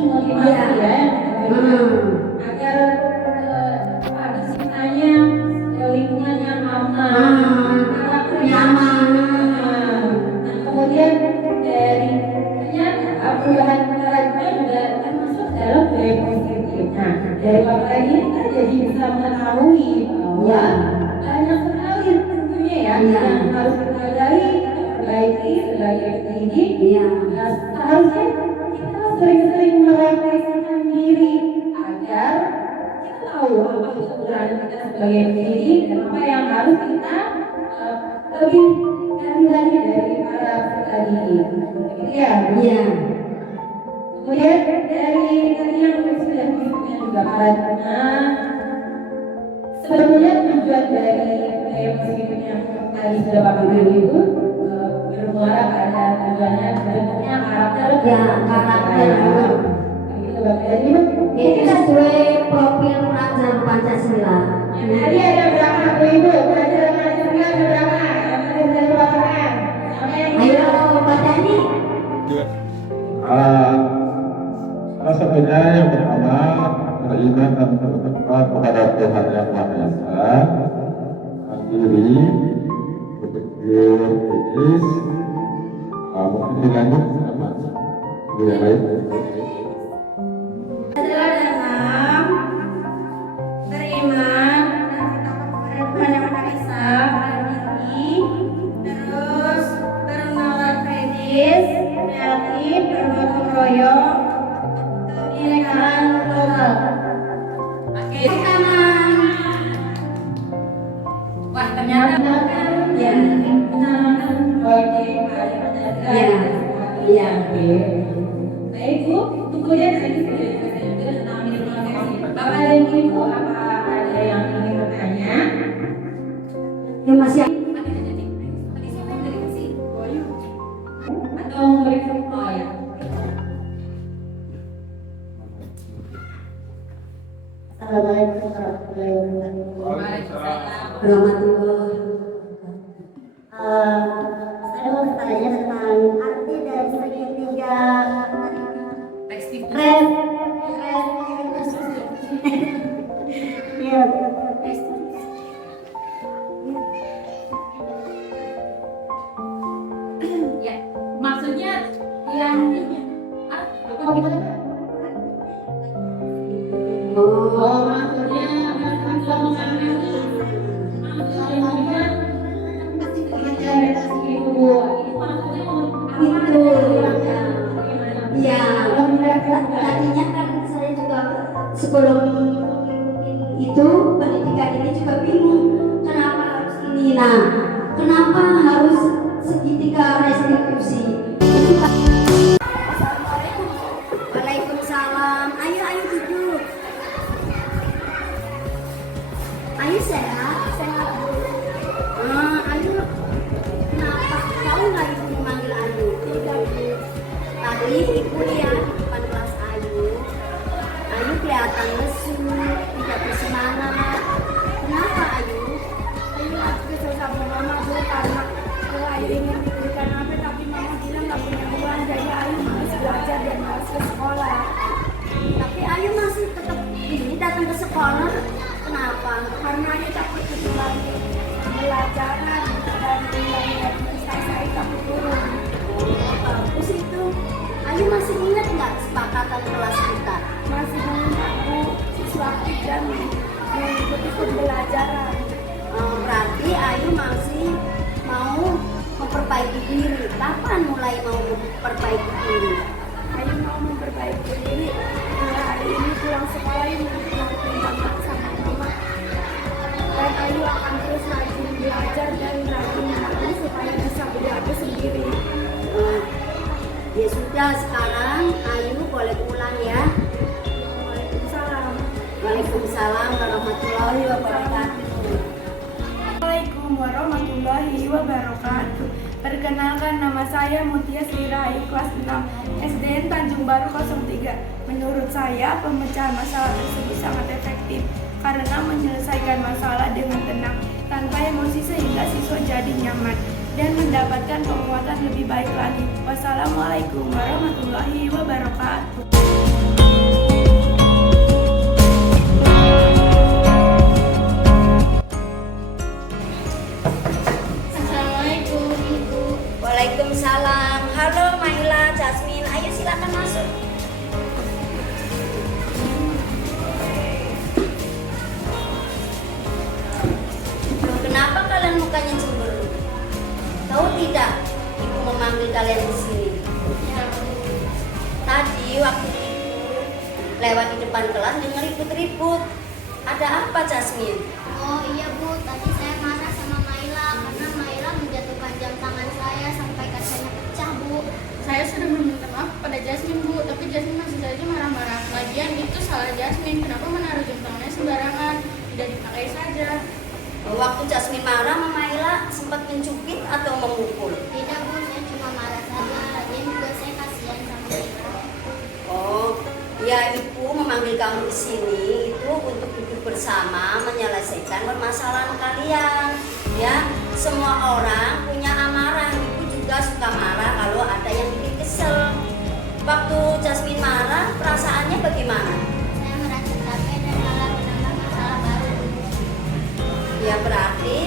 ya, agar misalnya lingkungan yang aman, Nyaman. Nah, kemudian dari ternyata perubahan perilaku juga termasuk dalam gaya positif. Nah, dari paparan ini kita jadi bisa mengetahui bahwa banyak sekali tentunya ya yang harus kita pelajari, kita perbaiki sebagai pendidik. Nah, seharusnya kita sering-sering merefleksikan diri agar kita tahu apa kekurangan kita sebagai pendidik dan apa yang harus kita lebih gali lagi dari para peserta didik. Ya. Kemudian dari tadi yang sudah disebutkan juga paradigma, sebenarnya tujuan dari budaya positif yang tadi sudah Bapak bilang itu bermuara pada tujuannya bentuknya karakter. Begitu Bapak. Jadi Ini sesuai profil pelajar Pancasila. tadi ada berapa ibu pelajar Pancasila ada berapa? Yang tadi sudah dilaporkan. Ayo Pak Dani. Salah satunya yang pertama beriman dan bertakwa kepada Tuhan Yang Maha Esa, mandiri, berpikir kritis, mungkin dilanjut sama yang lain. Adalah dalam beriman dan Tuhan Yang Maha Esa, mandiri, terus bernalar kritis, kreatif, bergotong royong, kebinekaan global. Wah ternyata Ya. Iya. Baik Bu, kemudian tadi sudah disebutkan tentang minimalisasi. Bapak dan Ibu, apa ada yang ingin bertanya? Yang masih Atau memberikan ya? Assalamualaikum warahmatullahi wabarakatuh. Rahmatullah. Saya mau bertanya tentang arti dari segitiga Ya, maksudnya yang Oh, maksudnya Ya, tadinya kan saya juga sebelum itu pendidikan ini juga bingung kenapa harus ini. Nah, kenapa harus segitiga restitusi? Assalamualaikum. Waalaikumsalam. Ayo duduk. Ayo sehat. Ayo. Kenapa? Tahu nggak ibu memanggil Ayu? Tidak. Tadi ibu lihat depan kelas Ayu kelihatan lesu, tidak bersemangat. Kenapa Ayu? Ayu lagi kesel sama mama Bu karena Ayu ingin diberikan apa tapi mama bilang nggak punya uang, jadi Ayu harus belajar dan harus ke sekolah. Tapi Ayu masih tetap ini datang ke sekolah. Kenapa? Karena Ayu takut ketinggalan pelajaran dan nilai prestasi takut turun. Bagus itu. Ayu masih ingat nggak kesepakatan kelas kita? Masih ingat Bu, siswa kita mengikuti pembelajaran. Berarti Ayu masih mau memperbaiki diri. Kapan mulai mau memperbaiki diri? Ayu mau memperbaiki diri. Mulai hari ini pulang sekolah ini mau pinjam sama mama. Dan Ayu akan terus rajin belajar dan rajin menabung supaya bisa beli aku sendiri. Ya sudah, sekarang Ayu boleh pulang ya. Waalaikumsalam. Waalaikumsalam warahmatullahi wabarakatuh. Assalamualaikum warahmatullahi wabarakatuh. Perkenalkan, nama saya Mutia Sri Rai, kelas 6 Tanjung Baru 03. Menurut saya, pemecahan masalah tersebut sangat efektif karena menyelesaikan masalah dengan tenang tanpa emosi sehingga siswa jadi nyaman dan mendapatkan penguatan lebih baik lagi. Wassalamualaikum warahmatullahi wabarakatuh. Assalamualaikum Ibu. Waalaikumsalam. Halo Maila, Jasmine, ayo silakan masuk. Loh, kenapa kalian mukanya cemberut? Tahu tidak, Ibu memanggil kalian di sini. Tadi waktu Ibu lewat di depan kelas dengar ribut-ribut. Ada apa, Jasmine? Oh iya Bu, tadi saya marah sama Maila karena Maila menjatuhkan jam tangan saya sampai kacanya pecah Bu. Saya sudah meminta maaf pada Jasmine, Bu, tapi Jasmine masih saja marah-marah. Lagian itu salah Jasmine, kenapa menaruh jam tangannya sembarangan? Tidak dipakai saja. Waktu Jasmine marah, Mama Maila sempat mencubit atau memukul? Tidak Bu, saya cuma marah saja. Lagian juga saya kasihan sama Maila. Oh, ya Ibu memanggil kamu di sini itu untuk duduk bersama menyelesaikan permasalahan kalian. Ya, semua orang punya amarah. Ibu juga suka marah kalau ada yang bikin kesel. Waktu Jasmine marah, perasaannya bagaimana? Saya merasa capek dan malah menambah masalah baru. Ya berarti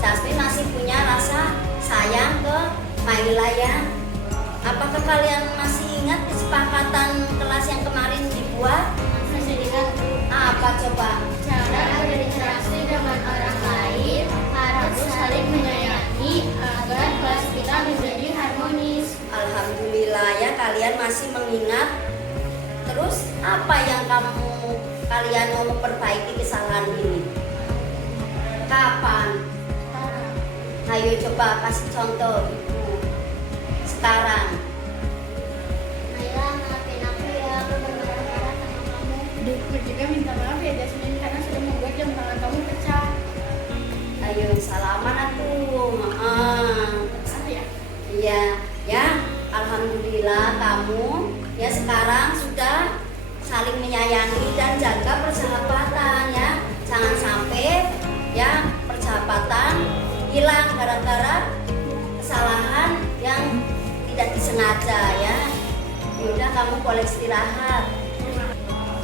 Jasmine masih punya rasa sayang ke Maila ya. Apakah kalian masih ingat kesepakatan kelas yang kemarin dibuat? Masih ingat Bu, Apa coba? cara berinteraksi dengan orang lain harus saling menyayangi agar kelas kita menjadi harmonis. Alhamdulillah ya kalian masih mengingat. Terus apa yang kalian mau memperbaiki kesalahan ini? Kapan? Ayo coba kasih contoh Ibu. Sekarang. Maila, maafin aku ya, aku bermarah-marah sama kamu. Ibu juga minta maaf ya Jasmine karena sudah membuat jam tangan kamu pecah. Ayo salaman atuh. Heeh. Salah ya? Iya, ya. Alhamdulillah kamu ya sekarang sudah saling menyayangi dan jaga persahabatan ya. Jangan sampai ya persahabatan hilang gara-gara kesalahan yang tidak disengaja ya. Yaudah kamu boleh istirahat.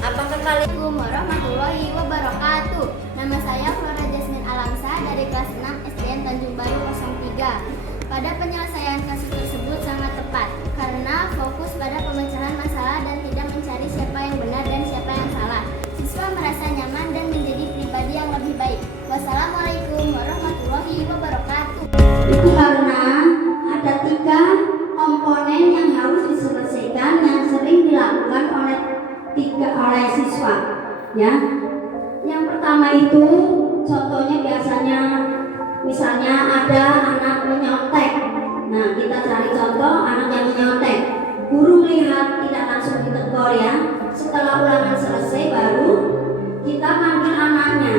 Apakah kalian Assalamualaikum warahmatullahi wabarakatuh. Nama saya Flora Jasmine Alamsa dari kelas 6 SDN Tanjung Baru 03. Pada penyelesaian kasus tersebut sangat tepat karena fokus pada pemecahan masalah dan tidak mencari siapa yang benar dan siapa yang salah. Siswa merasa nyaman dan menjadi pribadi yang lebih baik. Wassalamualaikum warahmatullahi wabarakatuh. itu karena ada 3 komponen yang harus diselesaikan yang sering dilakukan oleh siswa ya. Yang pertama itu contohnya biasanya misalnya ada anak menyontek. Nah kita cari contoh anak yang menyontek. Guru lihat tidak langsung ditegur ya. Setelah ulangan selesai baru kita panggil anaknya.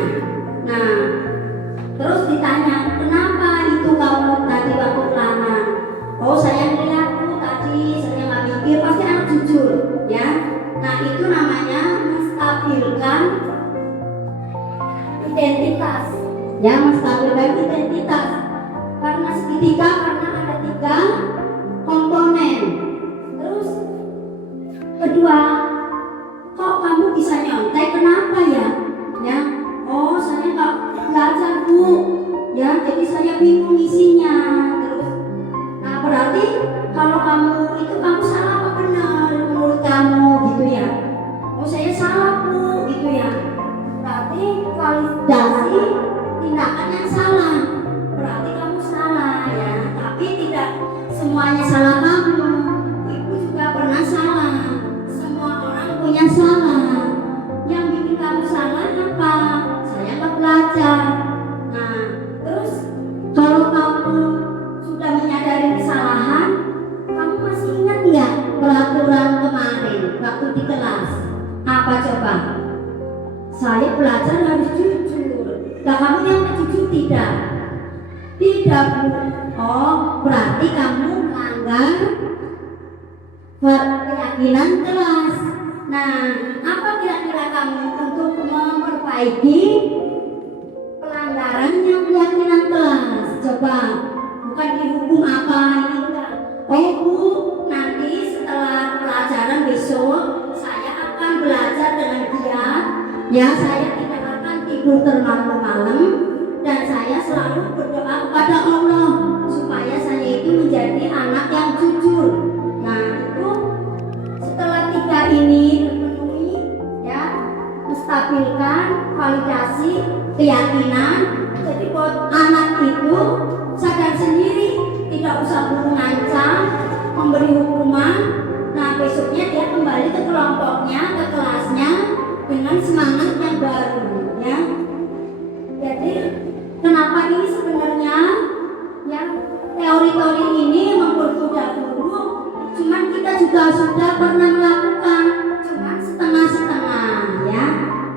Nah terus ditanya, kenapa itu kamu tadi waktu ulangan? Oh saya lihat Bu tadi, saya nggak mikir, pasti anak jujur ya. Nah itu namanya menstabilkan identitas ya, menstabilkan identitas. Karena segitiga, karena ada 3 komponen. Terus kedua, kok kamu bisa nyontek, kenapa ya? Ya, oh saya nggak belajar Bu ya, jadi saya bingung isinya. Terus nah berarti kalau kamu itu kamu salah apa benar menurut kamu gitu ya. Oh saya salah Bu gitu ya, berarti validasi tindakan yang salah, berarti kamu salah ya. Tapi tidak semuanya salah kamu, Ibu juga pernah salah, semua orang punya salah. Yang bikin kamu salah apa? Saya nggak belajar. Nah, terus kalau kamu sudah menyadari kesalahan, kamu masih ingat nggak peraturan kemarin waktu di kelas? Apa coba? Saya belajar harus jujur. Nah, kamu yang jujur tidak? Tidak Bu. Oh, berarti kamu melanggar keyakinan keyakinan kelas. Nah, apa kira-kira kamu untuk memperbaiki pelanggaran yang keyakinan kelas? Coba, bukan dihukum apa ini enggak. Oh Bu, nanti setelah pelajaran besok saya akan belajar dengan giat. Ya, saya tidak akan tidur terlalu malam dan saya selalu berdoa kepada Allah supaya saya itu menjadi anak yang jujur. Nah, itu setelah 3 ini terpenuhi, ya, menstabilkan validasi keyakinan. Jadi buat anak itu sadar sendiri, tidak usah guru ngancam, memberi hukuman. Nah, besoknya dia kembali ke kelompoknya, ke kelasnya dengan semangat yang baru, ya. Jadi kenapa ini sebenarnya, ya, teori-teori ini mempermudah guru, cuman kita juga sudah pernah melakukan, cuman setengah-setengah, ya.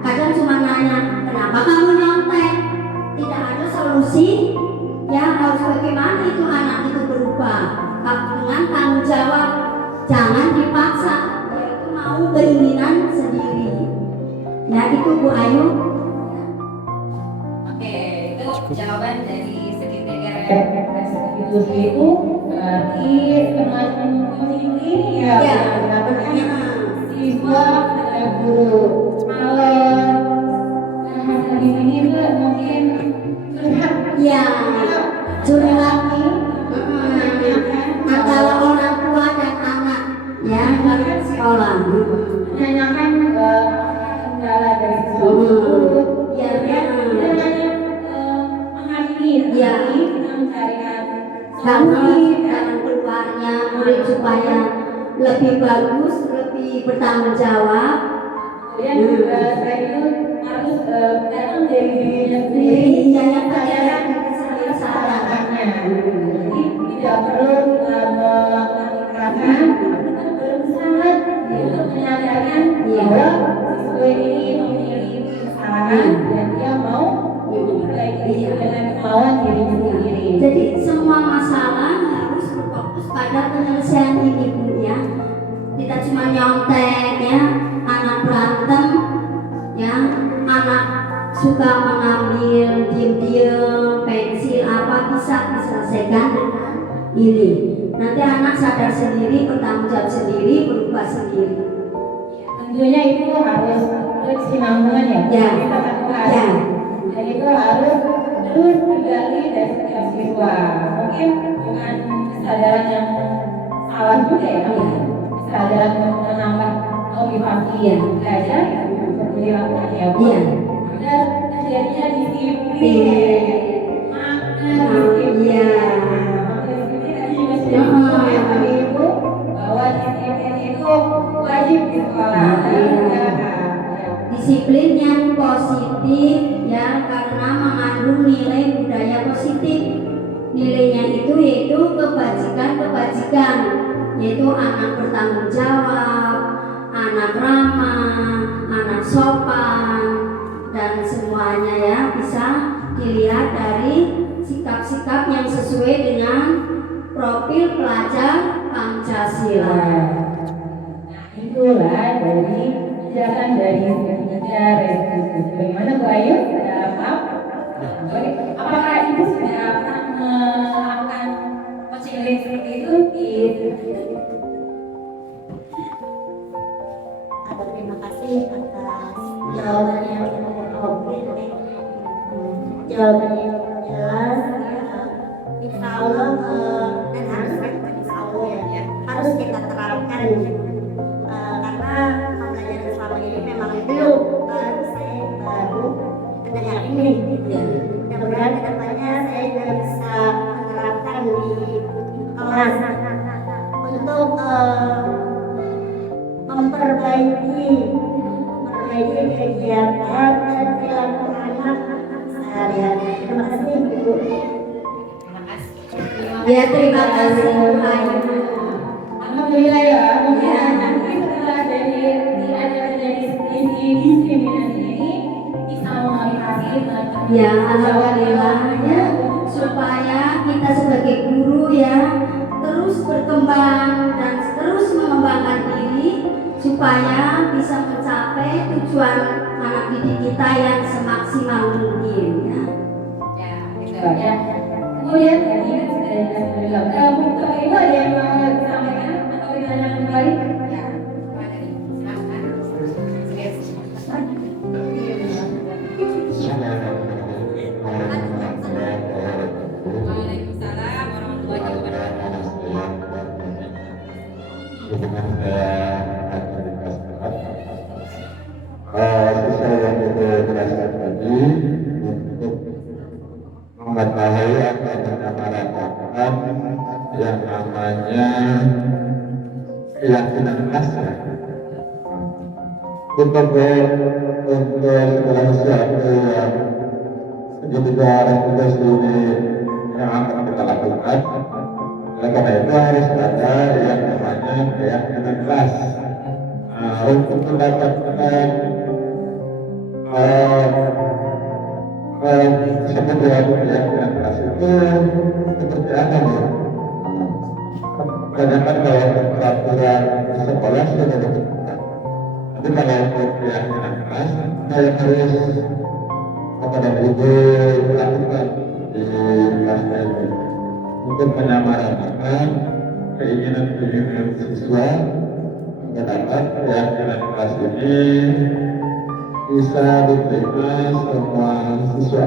Kadang cuma nanya, kenapa kamu nyontek? Tidak ada solusi, ya, harus bagaimana itu anak itu berubah dengan tanggung jawab, jangan dipaksa, yaitu mau keinginan sendiri. Ya, itu Bu Ayu. Oke, itu jawaban dari segitiga itu berarti semacam kunci ya, Ya. siswa pada guru. Kalau hasil ini mungkin curhat Ya, curhat antara orang tua dan anak, ya, di sekolah. menanyakan kendala dari siswa tersebut. Ya, Kita hanya menghakimi, Ya. tapi kita mencarikan kami jalan keluarnya murid supaya lebih bagus, lebih bertanggung jawab. kemudian juga selain itu harus datang dari dirinya sendiri. Diri yang sadar sendiri sadar. Jadi tidak perlu melakukan kekerasan, kita berusaha untuk menyadarkan bahwa siswa ini memiliki kesalahan dan dia mau memperbaiki dengan kemauan dirinya sendiri. Jadi semua masalah harus berfokus pada penyelesaian ini Bu, ya. Kita cuma nyontek, ya, anak berantem, ya, anak suka mengambil diem-diem pensil apa bisa diselesaikan dengan ini. Nanti anak sadar sendiri, bertanggung jawab sendiri, berubah sendiri. Tentunya itu harus berkesinambungan ya. Ya. Kita lakukan. Ya. Dan itu harus terus digali dari setiap siswa. Mungkin bukan kesadaran yang salah juga ya. Kesadaran untuk menambah motivasi Ya. belajar perlu dilakukan ya Bu. Iya. Agar terjadinya disiplin. Iya. Makna disiplin. Iya. Makna disiplin tadi juga sudah disebut ya tadi Ibu, bahwa disiplin itu wajib di sekolah. Iya. Disiplin yang positif, ya, karena mengandung nilai budaya positif. Nilainya itu yaitu kebajikan, yaitu anak bertanggung jawab, anak ramah, anak sopan, dan semuanya, ya, bisa dilihat dari sikap-sikap yang sesuai dengan profil pelajar Pancasila. Nah, itulah dari penjelasan dari segitiga restitusi. Bagaimana Bu Ayu? Ada apa? Apakah Ibu sudah pernah melakukan coaching seperti itu di Terima kasih atas jawabannya yang jawabannya yang jelas. Insya Allah dan harus kita terapkan karena pembelajaran selama ini memang belum baru dan yang ini. Mudah-mudahan kedepannya saya juga bisa menerapkan di kelas untuk memperbaiki kegiatan dan perilaku anak sehari-hari. Terima kasih Bu. Ya, terima kasih Bu Ayu. Alhamdulillah ya, mungkin nanti setelah dari diskriminasi ini bisa mengatasi Ya, alhamdulillah, ya, supaya kita sebagai guru, ya, terus berkembang dan terus mengembangkan diri supaya bisa mencapai tujuan anak didik kita yang semaksimal mungkin ya. Ya. Kemudian tadi kan sudah dijelaskan juga. Untuk Ibu ada yang mau disampaikan atau ditanya kembali? Ya. Waalaikumsalam warahmatullahi wabarakatuh. Sesuai yang dijelaskan tadi untuk mengetahui apa yang merasakan yang namanya keyakinan asal. Untuk segala sesuatu yang ketika orang kita sendiri yang akan kita lakukan, oleh karena itu harus ada yang namanya keyakinan kelas. Untuk mendapatkan sebuah keyakinan kelas itu seperti apa ya? Kadang-kadang kalau peraturan sekolah sudah ditentukan, tapi kalau untuk keyakinan kelas saya harus kepada ibu lakukan di kelasnya itu untuk menyamaratakan keinginan siswa agar dapat keyakinan kelas ini bisa diterima semua siswa.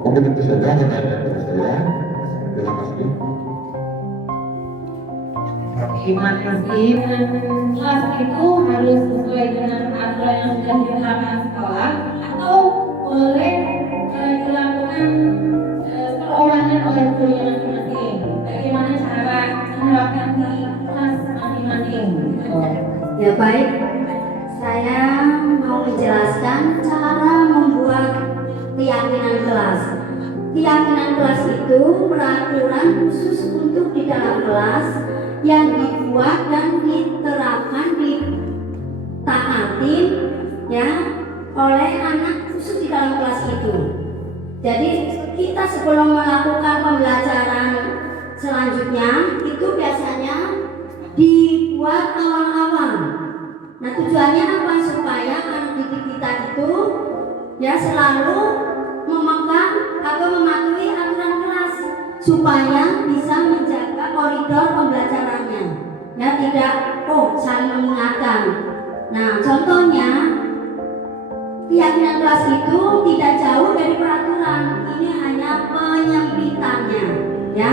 Mungkin itu saja pertanyaan dari saya. Terima kasih. Terima kasih. Kelas itu harus sesuai dengan aturan yang sudah ditetapkan sekolah atau boleh dilakukan perorangan oleh guru masing-masing. Bagaimana cara menerapkan di kelas masing-masing? Ya baik, saya mau menjelaskan cara membuat keyakinan kelas. Keyakinan kelas itu peraturan khusus untuk di dalam kelas yang dibuat dan diterapkan ditaatin ya oleh anak khusus di dalam kelas itu. Jadi kita sebelum melakukan pembelajaran selanjutnya itu biasanya dibuat awal-awal. Nah tujuannya apa? Supaya anak didik kita itu ya selalu memegang atau mematuhi aturan kelas supaya bisa menjaga koridor pembelajarannya ya, tidak saling mengingatkan. Nah contohnya keyakinan kelas itu tidak jauh dari peraturan, ini hanya penyempitannya ya.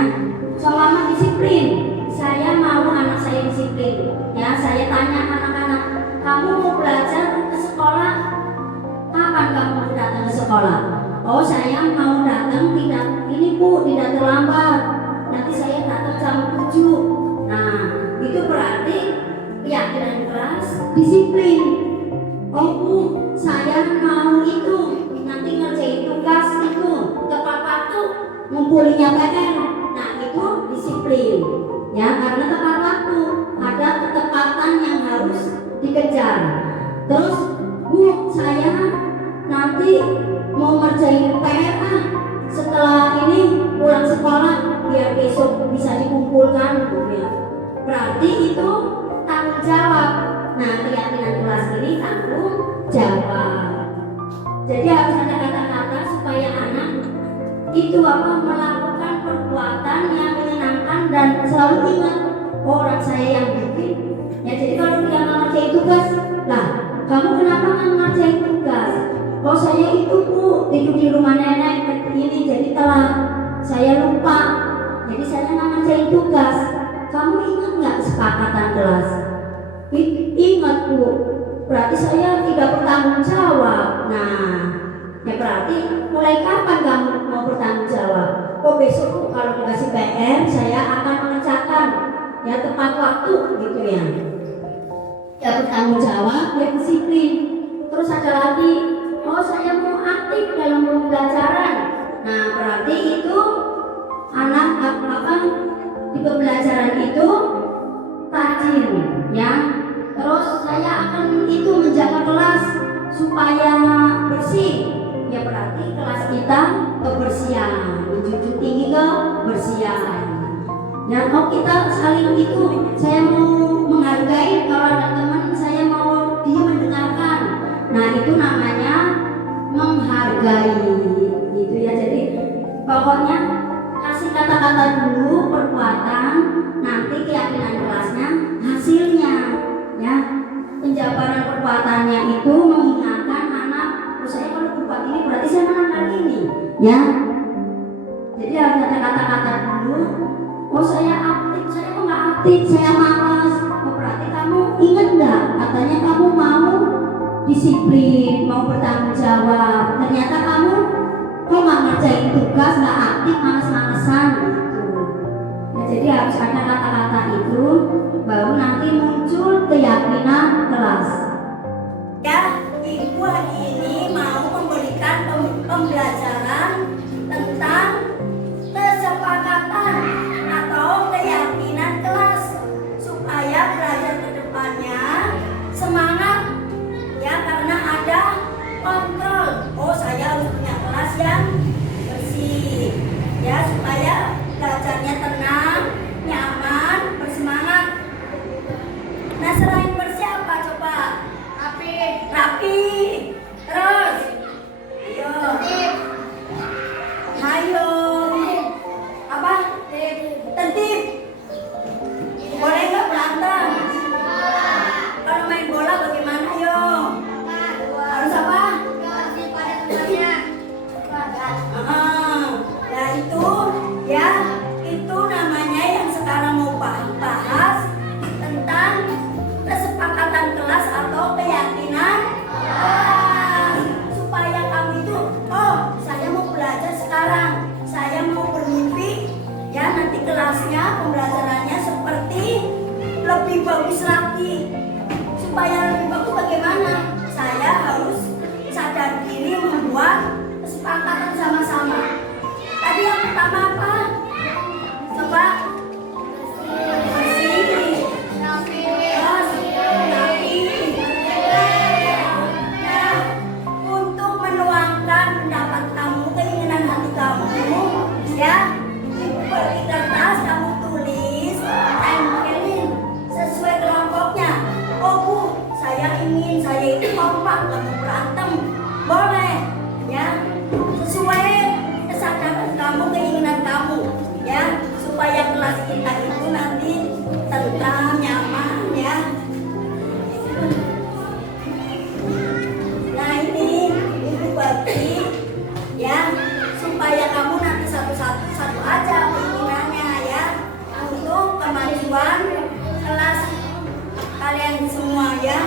Selama disiplin, saya mau anak saya disiplin ya. Saya tanya anak-anak, kamu mau belajar ke sekolah, kapan kamu mau datang ke sekolah? Oh saya mau datang ini Bu, tidak terlambat, nanti saya datang jam 7. Nah itu berarti keyakinan kelas disiplin. Oh Bu, saya mau itu nanti ngerjain tugas itu tepat waktu, ngumpulinnya PR. Nah itu disiplin ya, karena tepat waktu, ada ketepatan yang harus dikejar. Terus Bu, saya nanti mau ngerjain PR setelah ini pulang sekolah biar besok bisa dikumpulkan ya. Berarti itu tanggung jawab. Nah keyakinan kelas ini tanggung jawab. Jadi harus ada kata-kata supaya anak itu melakukan perbuatan yang menyenangkan dan selalu ingat orang saya yang bikin ya. Jadi kalau dia ngerjain tugas, lah kamu kenapa nggak ngerjain tugas? Oh saya itu Bu tidur di rumah nenek ini jadi telat, saya lupa, jadi saya nggak ngerjain tugas. Kamu ingat nggak kesepakatan kelas? Ingat Bu, berarti saya tidak bertanggung jawab. Nah ya berarti mulai kapan kamu mau bertanggung jawab? Oh besok Bu kalau dikasih PR saya akan mengerjakan ya tepat waktu gitu ya. Ya bertanggung jawab, ya disiplin. Terus ada lagi, oh saya mau aktif dalam pembelajaran. Nah berarti itu anak di pembelajaran itu rajin ya. Terus saya akan itu menjaga kelas supaya bersih. Ya berarti kelas kita kebersihan, menjunjung tinggi kebersihan. Ya kalau kita saling itu, saya mau menghargai kalau perbuatan, nanti keyakinan kelasnya hasilnya. Ya, penjabaran perbuatannya itu mengingatkan anak, oh saya kalau berbuat ini berarti saya melanggar ini. Ya, jadi harus ada kata-kata dulu. Oh saya aktif, saya kok nggak aktif, saya malas. Oh berarti kamu ingat nggak? Katanya kamu mau disiplin, mau bertanggung jawab. Ternyata kamu kok nggak ngerjain tugas, nggak aktif, males-malesan gitu. Ya, jadi harus ada kata-kata itu, baru nanti muncul keyakinan kelas. Ya, Ibu hari ini mau memberikan pembelajaran tentang kesepakatan atau keyakinan kelas supaya belajar ke depannya semangat ya, karena ada kontrol. Oh saya harus punya kelas yang bersih ya, supaya belajarnya tenang, nyaman, bersemangat. Nah selain bersih apa coba? Rapi. Terus ayo ayo apa? Tertib. Boleh nggak berantem? Kalau main bola bagaimana yo? Harus apa? Nah itu ya, itu namanya yang sekarang mau bahas tentang kesepakatan kelas atau keyakinan kelas. Supaya kamu itu, oh saya mau belajar sekarang, saya mau bermimpi ya nanti kelasnya pembelajarannya seperti lebih bagus lagi. Supaya lebih bagus bagaimana? Saya harus sadar diri membuat kesepakatan sama-sama. Tadi yang pertama apa? Coba bersih, terus rapi. Nah, untuk menuangkan pendapat kamu, keinginan hati kamu, ya, di kertas kamu tulis, tempelin sesuai kelompoknya. Oh Bu, saya ingin saya itu kompak, nggak mau berantem, boleh, ya, sesuai kesadaran kamu, keinginan kamu, ya, supaya kelas kita itu nanti tentram, nyaman, ya. Nah ini Ibu bagi, ya, supaya kamu nanti satu aja keinginannya, ya, untuk kemajuan kelas kalian semua, ya.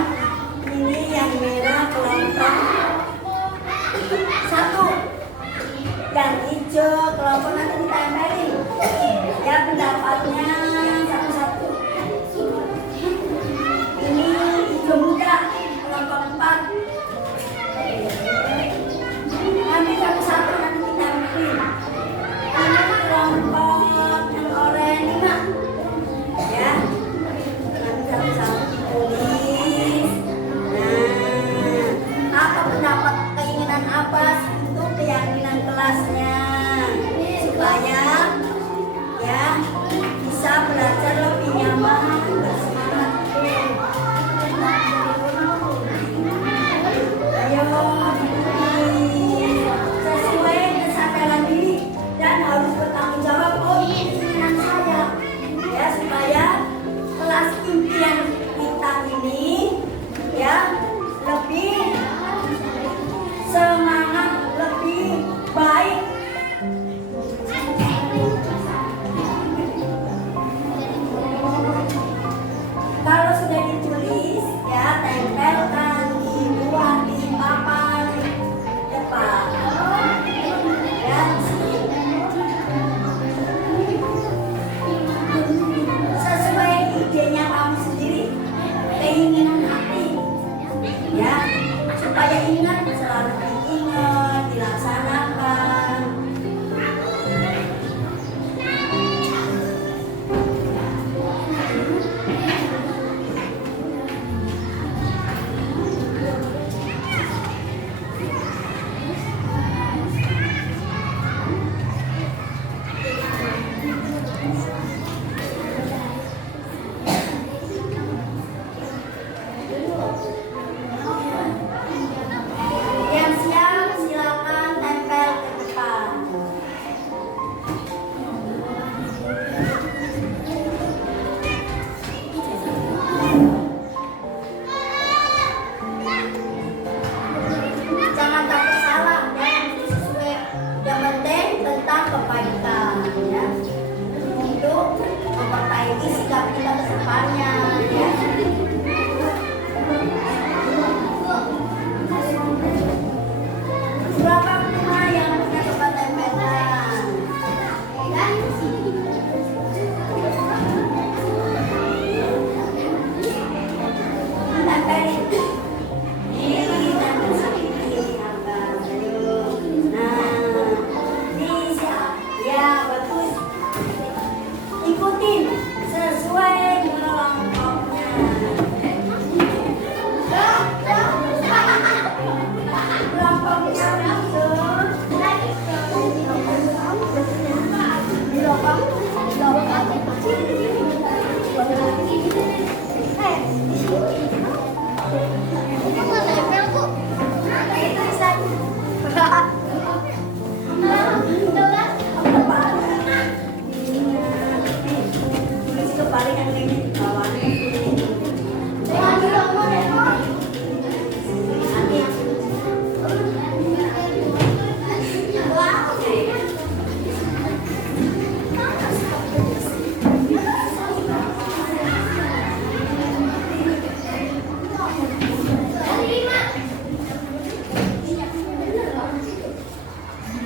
Ini yang merah kelompok 1, yang hijau kelompok nanti ditempelin, ya, pendapatnya satu-satu. Ini hijau muda kelompok 4, nanti satu-satu nanti ditempelin. Ini kelompok yang oranye 5, ya, nanti satu-satu ditulis. Nah, apa pendapat, keinginan apa untuk keyakinan kelasnya, supaya ya bisa belajar lebih nyaman, bersemangat. Ayo ditulis sesuai kesadaran diri dan harus bertanggung jawab. Oh ini keinginan saya, ya, supaya kelas impian kita ini ya lebih semangat, lebih baik. Kalau sudah ditulis, ya, tempelkan di luar, di papan depan, ya, sesuai idenya kamu sendiri, keinginan hati, ya, supaya ingat, selalu diingat, dilaksanakan.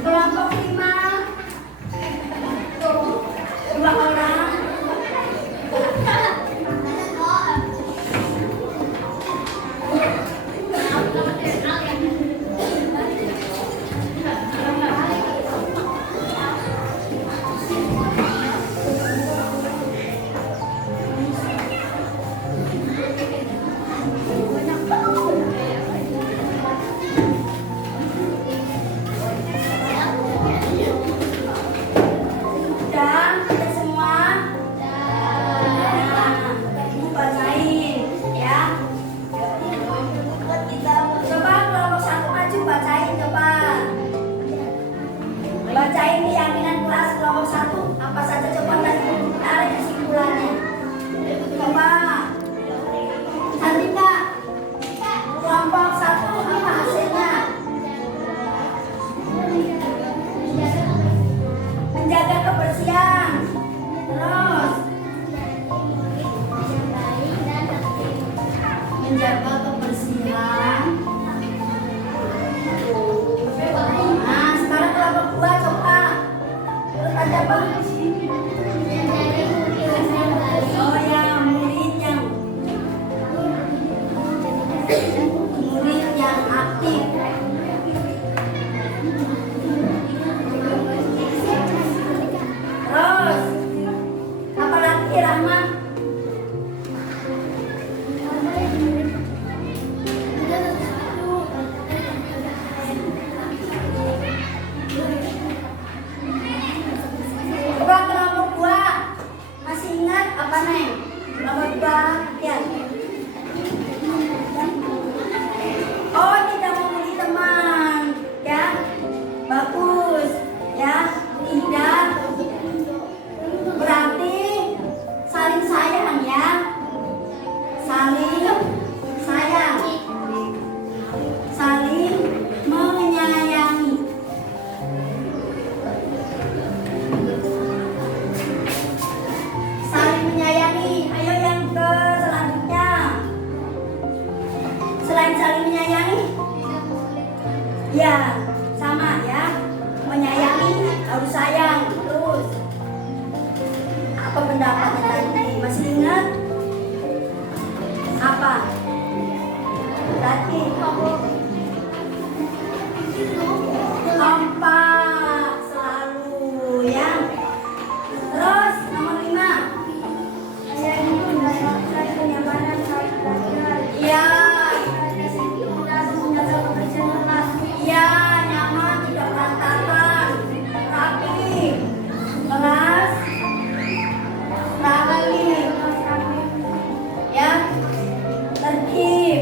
Kelompok 5 2 orang. Dan ada semua. Nah, ibu bacain ya. Coba kelompok 1 maju bacain coba. Bacain keyakinan kelas kelompok 1 apa saja coba tarik kesimpulannya. Coba. Andika. Kelompok 1 apa hasilnya? Menjaga kebersihan. Terus menjaga kebersihan. Nah, sekarang kelompok 2 coba. Terus ada apa? Oh ya, murid yang aktif. Terus apa lagi Rahma? Coba kelompok 2 masih ingat apa Neng? Kelompok 2 ya. Oh, tidak membuli teman ya. Bagus ya. Tidak berarti saling sayang ya. Saling sayang. Saling menyayangi. Saling menyayangi. Ayo yang ke selanjutnya. Selain saling menyayangi, ya sama ya. Menyayangi harus sayang. Terus apa pendapatnya tadi? Masih ingat? Apa? Tadi kompak selalu ya. Terus nomor 5. Ya. Ya, nyaman, tidak berantakan, rapi, kelas, rapi, ya, tertib.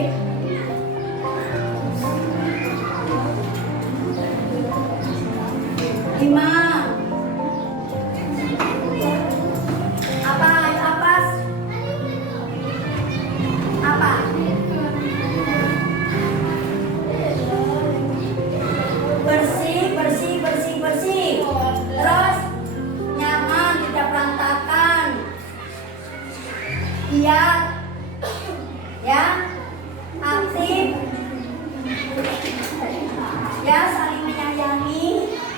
Lima. Apa? Ayo apas. Apa? Bersih, bersih, bersih, bersih. Terus nyaman, tidak berantakan. Iya, ya, aktif, ya, saling menyayangi,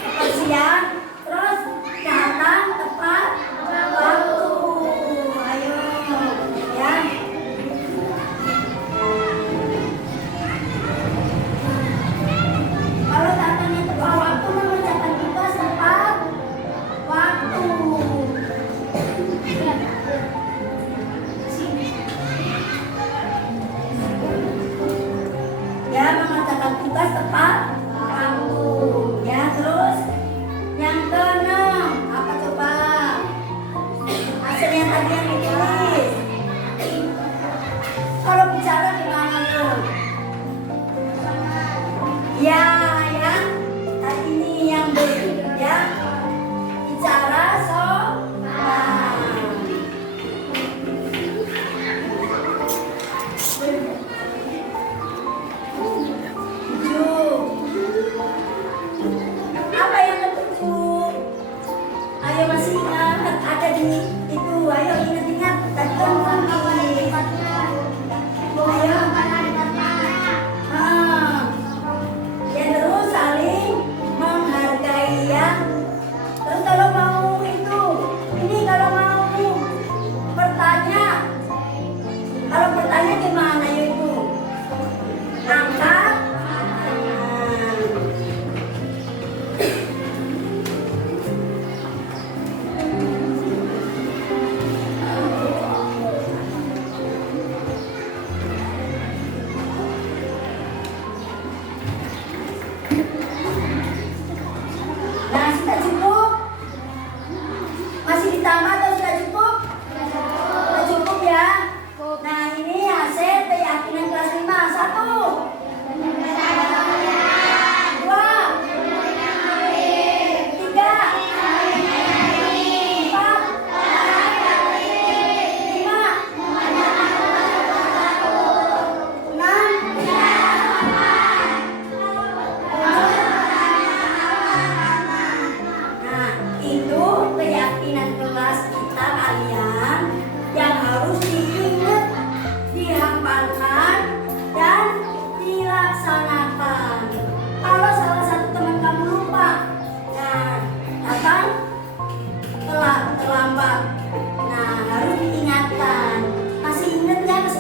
kebersihan. Terus datang tepat waktu. Ayo, ya. Kalau datangnya tepat waktu mengerjakan tugas tepat waktu.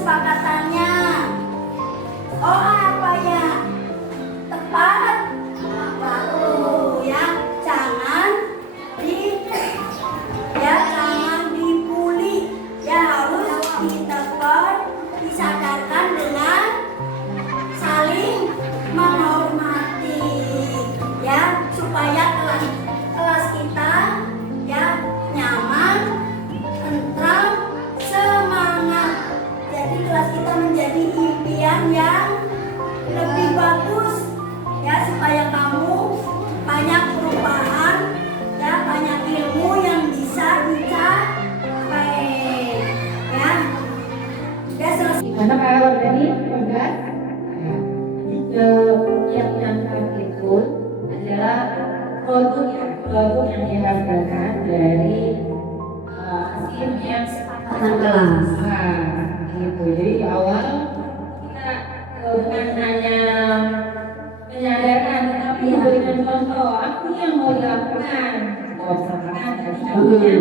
kesepakatannya. Oh apa ya? Tepat. Baru ya, jangan dibully. Ya harus ditegur, disadarkan dengan saling menghormati. Ya, supaya kelas kita ya nyaman, tentram, semangat. Jadi kelas kita menjadi impian yang lebih bagus ya, supaya kamu banyak perubahan ya, banyak ilmu yang bisa dicapai ya. Ya selesai. Gimana kalau tadi udah yang nyangkut itu adalah produk yang dihasilkan dari hasil yang Kesepakatan kelas. Gitu. Jadi di awal kita bukan hanya menyadarkan, tetapi memberikan contoh apa yang mau dilakukan. Misalkan tadi contohnya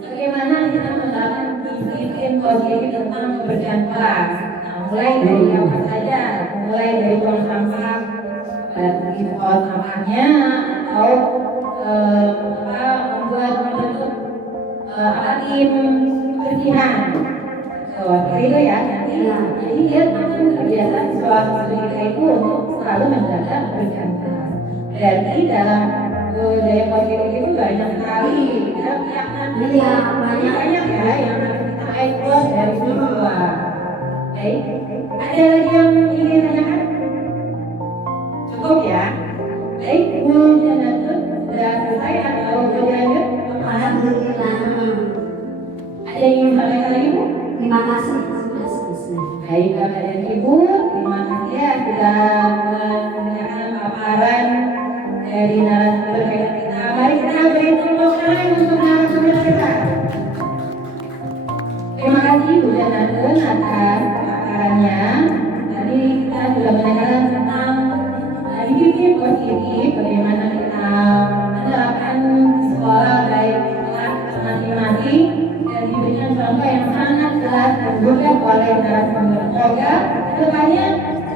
bagaimana kita menerapkan disiplin positif tentang kebersihan kelas. Nah, mulai dari apa saja, mulai dari buang sampah, bagi buang sampahnya, atau membentuk tim kebersihan. Seperti itu ya. Jadi dia akan terbiasa siswa-siswi kita itu untuk selalu menjaga kebersihan kelas. Berarti dalam budaya positif itu banyak sekali ya, banyak ya yang kita ekspos dari siswa. Baik, ada lagi yang ingin tanyakan? Cukup ya. Baik, Bu Janatun sudah selesai atau berlanjut? Alhamdulillah. Ada yang ingin sampaikan lagi, Bu? Terima kasih sudah selesai. Baik, Bapak dan Ibu, terima kasih ya sudah mendengarkan paparan dari narasumber kita. Mari kita beri tepuk tangan untuk narasumber kita. Terima kasih Bu Janatun atas paparannya. Tadi kita sudah mendengarkan tentang disiplin positif, bagaimana kita menerapkan di sekolah baik di kelas masing-masing, dan diberikan contoh yang sangat jelas dan bukan oleh narasumber. Semoga kedepannya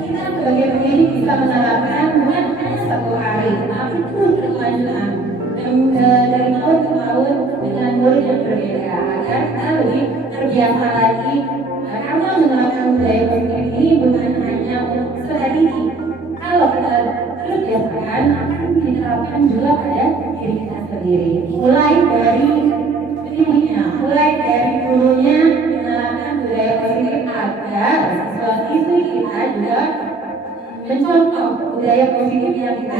kita sebagai pendidik bisa menerapkan bukan hanya satu hari, tetapi terus berkelanjutan dan dari tahun ke tahun dengan murid yang berbeda, agar kita lebih terbiasa lagi karena menerapkan budaya positif ini bukan hanya untuk peserta didik. Kalau kita terus biasakan, akan diterapkan juga pada diri kita sendiri. Mulai dari pendidiknya, mulai dari gurunya menerapkan budaya positif agar siswa-siswi kita juga mencontoh budaya positif yang kita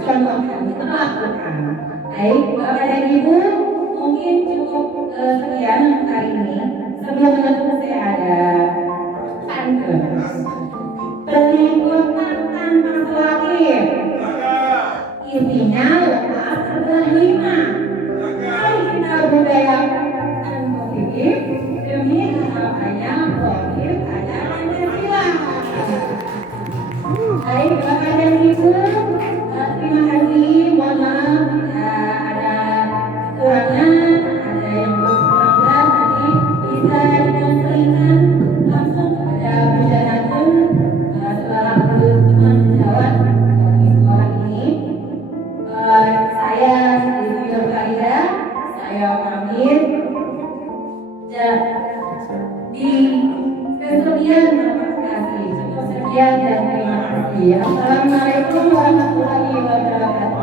contohkan, kita lakukan. Baik, Bapak dan Ibu, mungkin cukup sekian hari ini. Sebelum menutup saya ada pantun. Peliputan tanpa khawatir, isinya lepas sebelah 5. Mari kita budayakan positif demi tercapainya positif pada Pancasila. Baik, Bapak dan Ibu, terima kasih. Mohon maaf ada kekurangan, ada yang kurang jelas, nanti bisa dikonsulkan langsung kepada Bu Janatun setelah teman menjawab di sekolah ini. Saya Siti Nurfaida, saya pamit. Di kesekian terima kasih. Cukup sekian dan terima kasih. Assalamualaikum warahmatullahi wabarakatuh.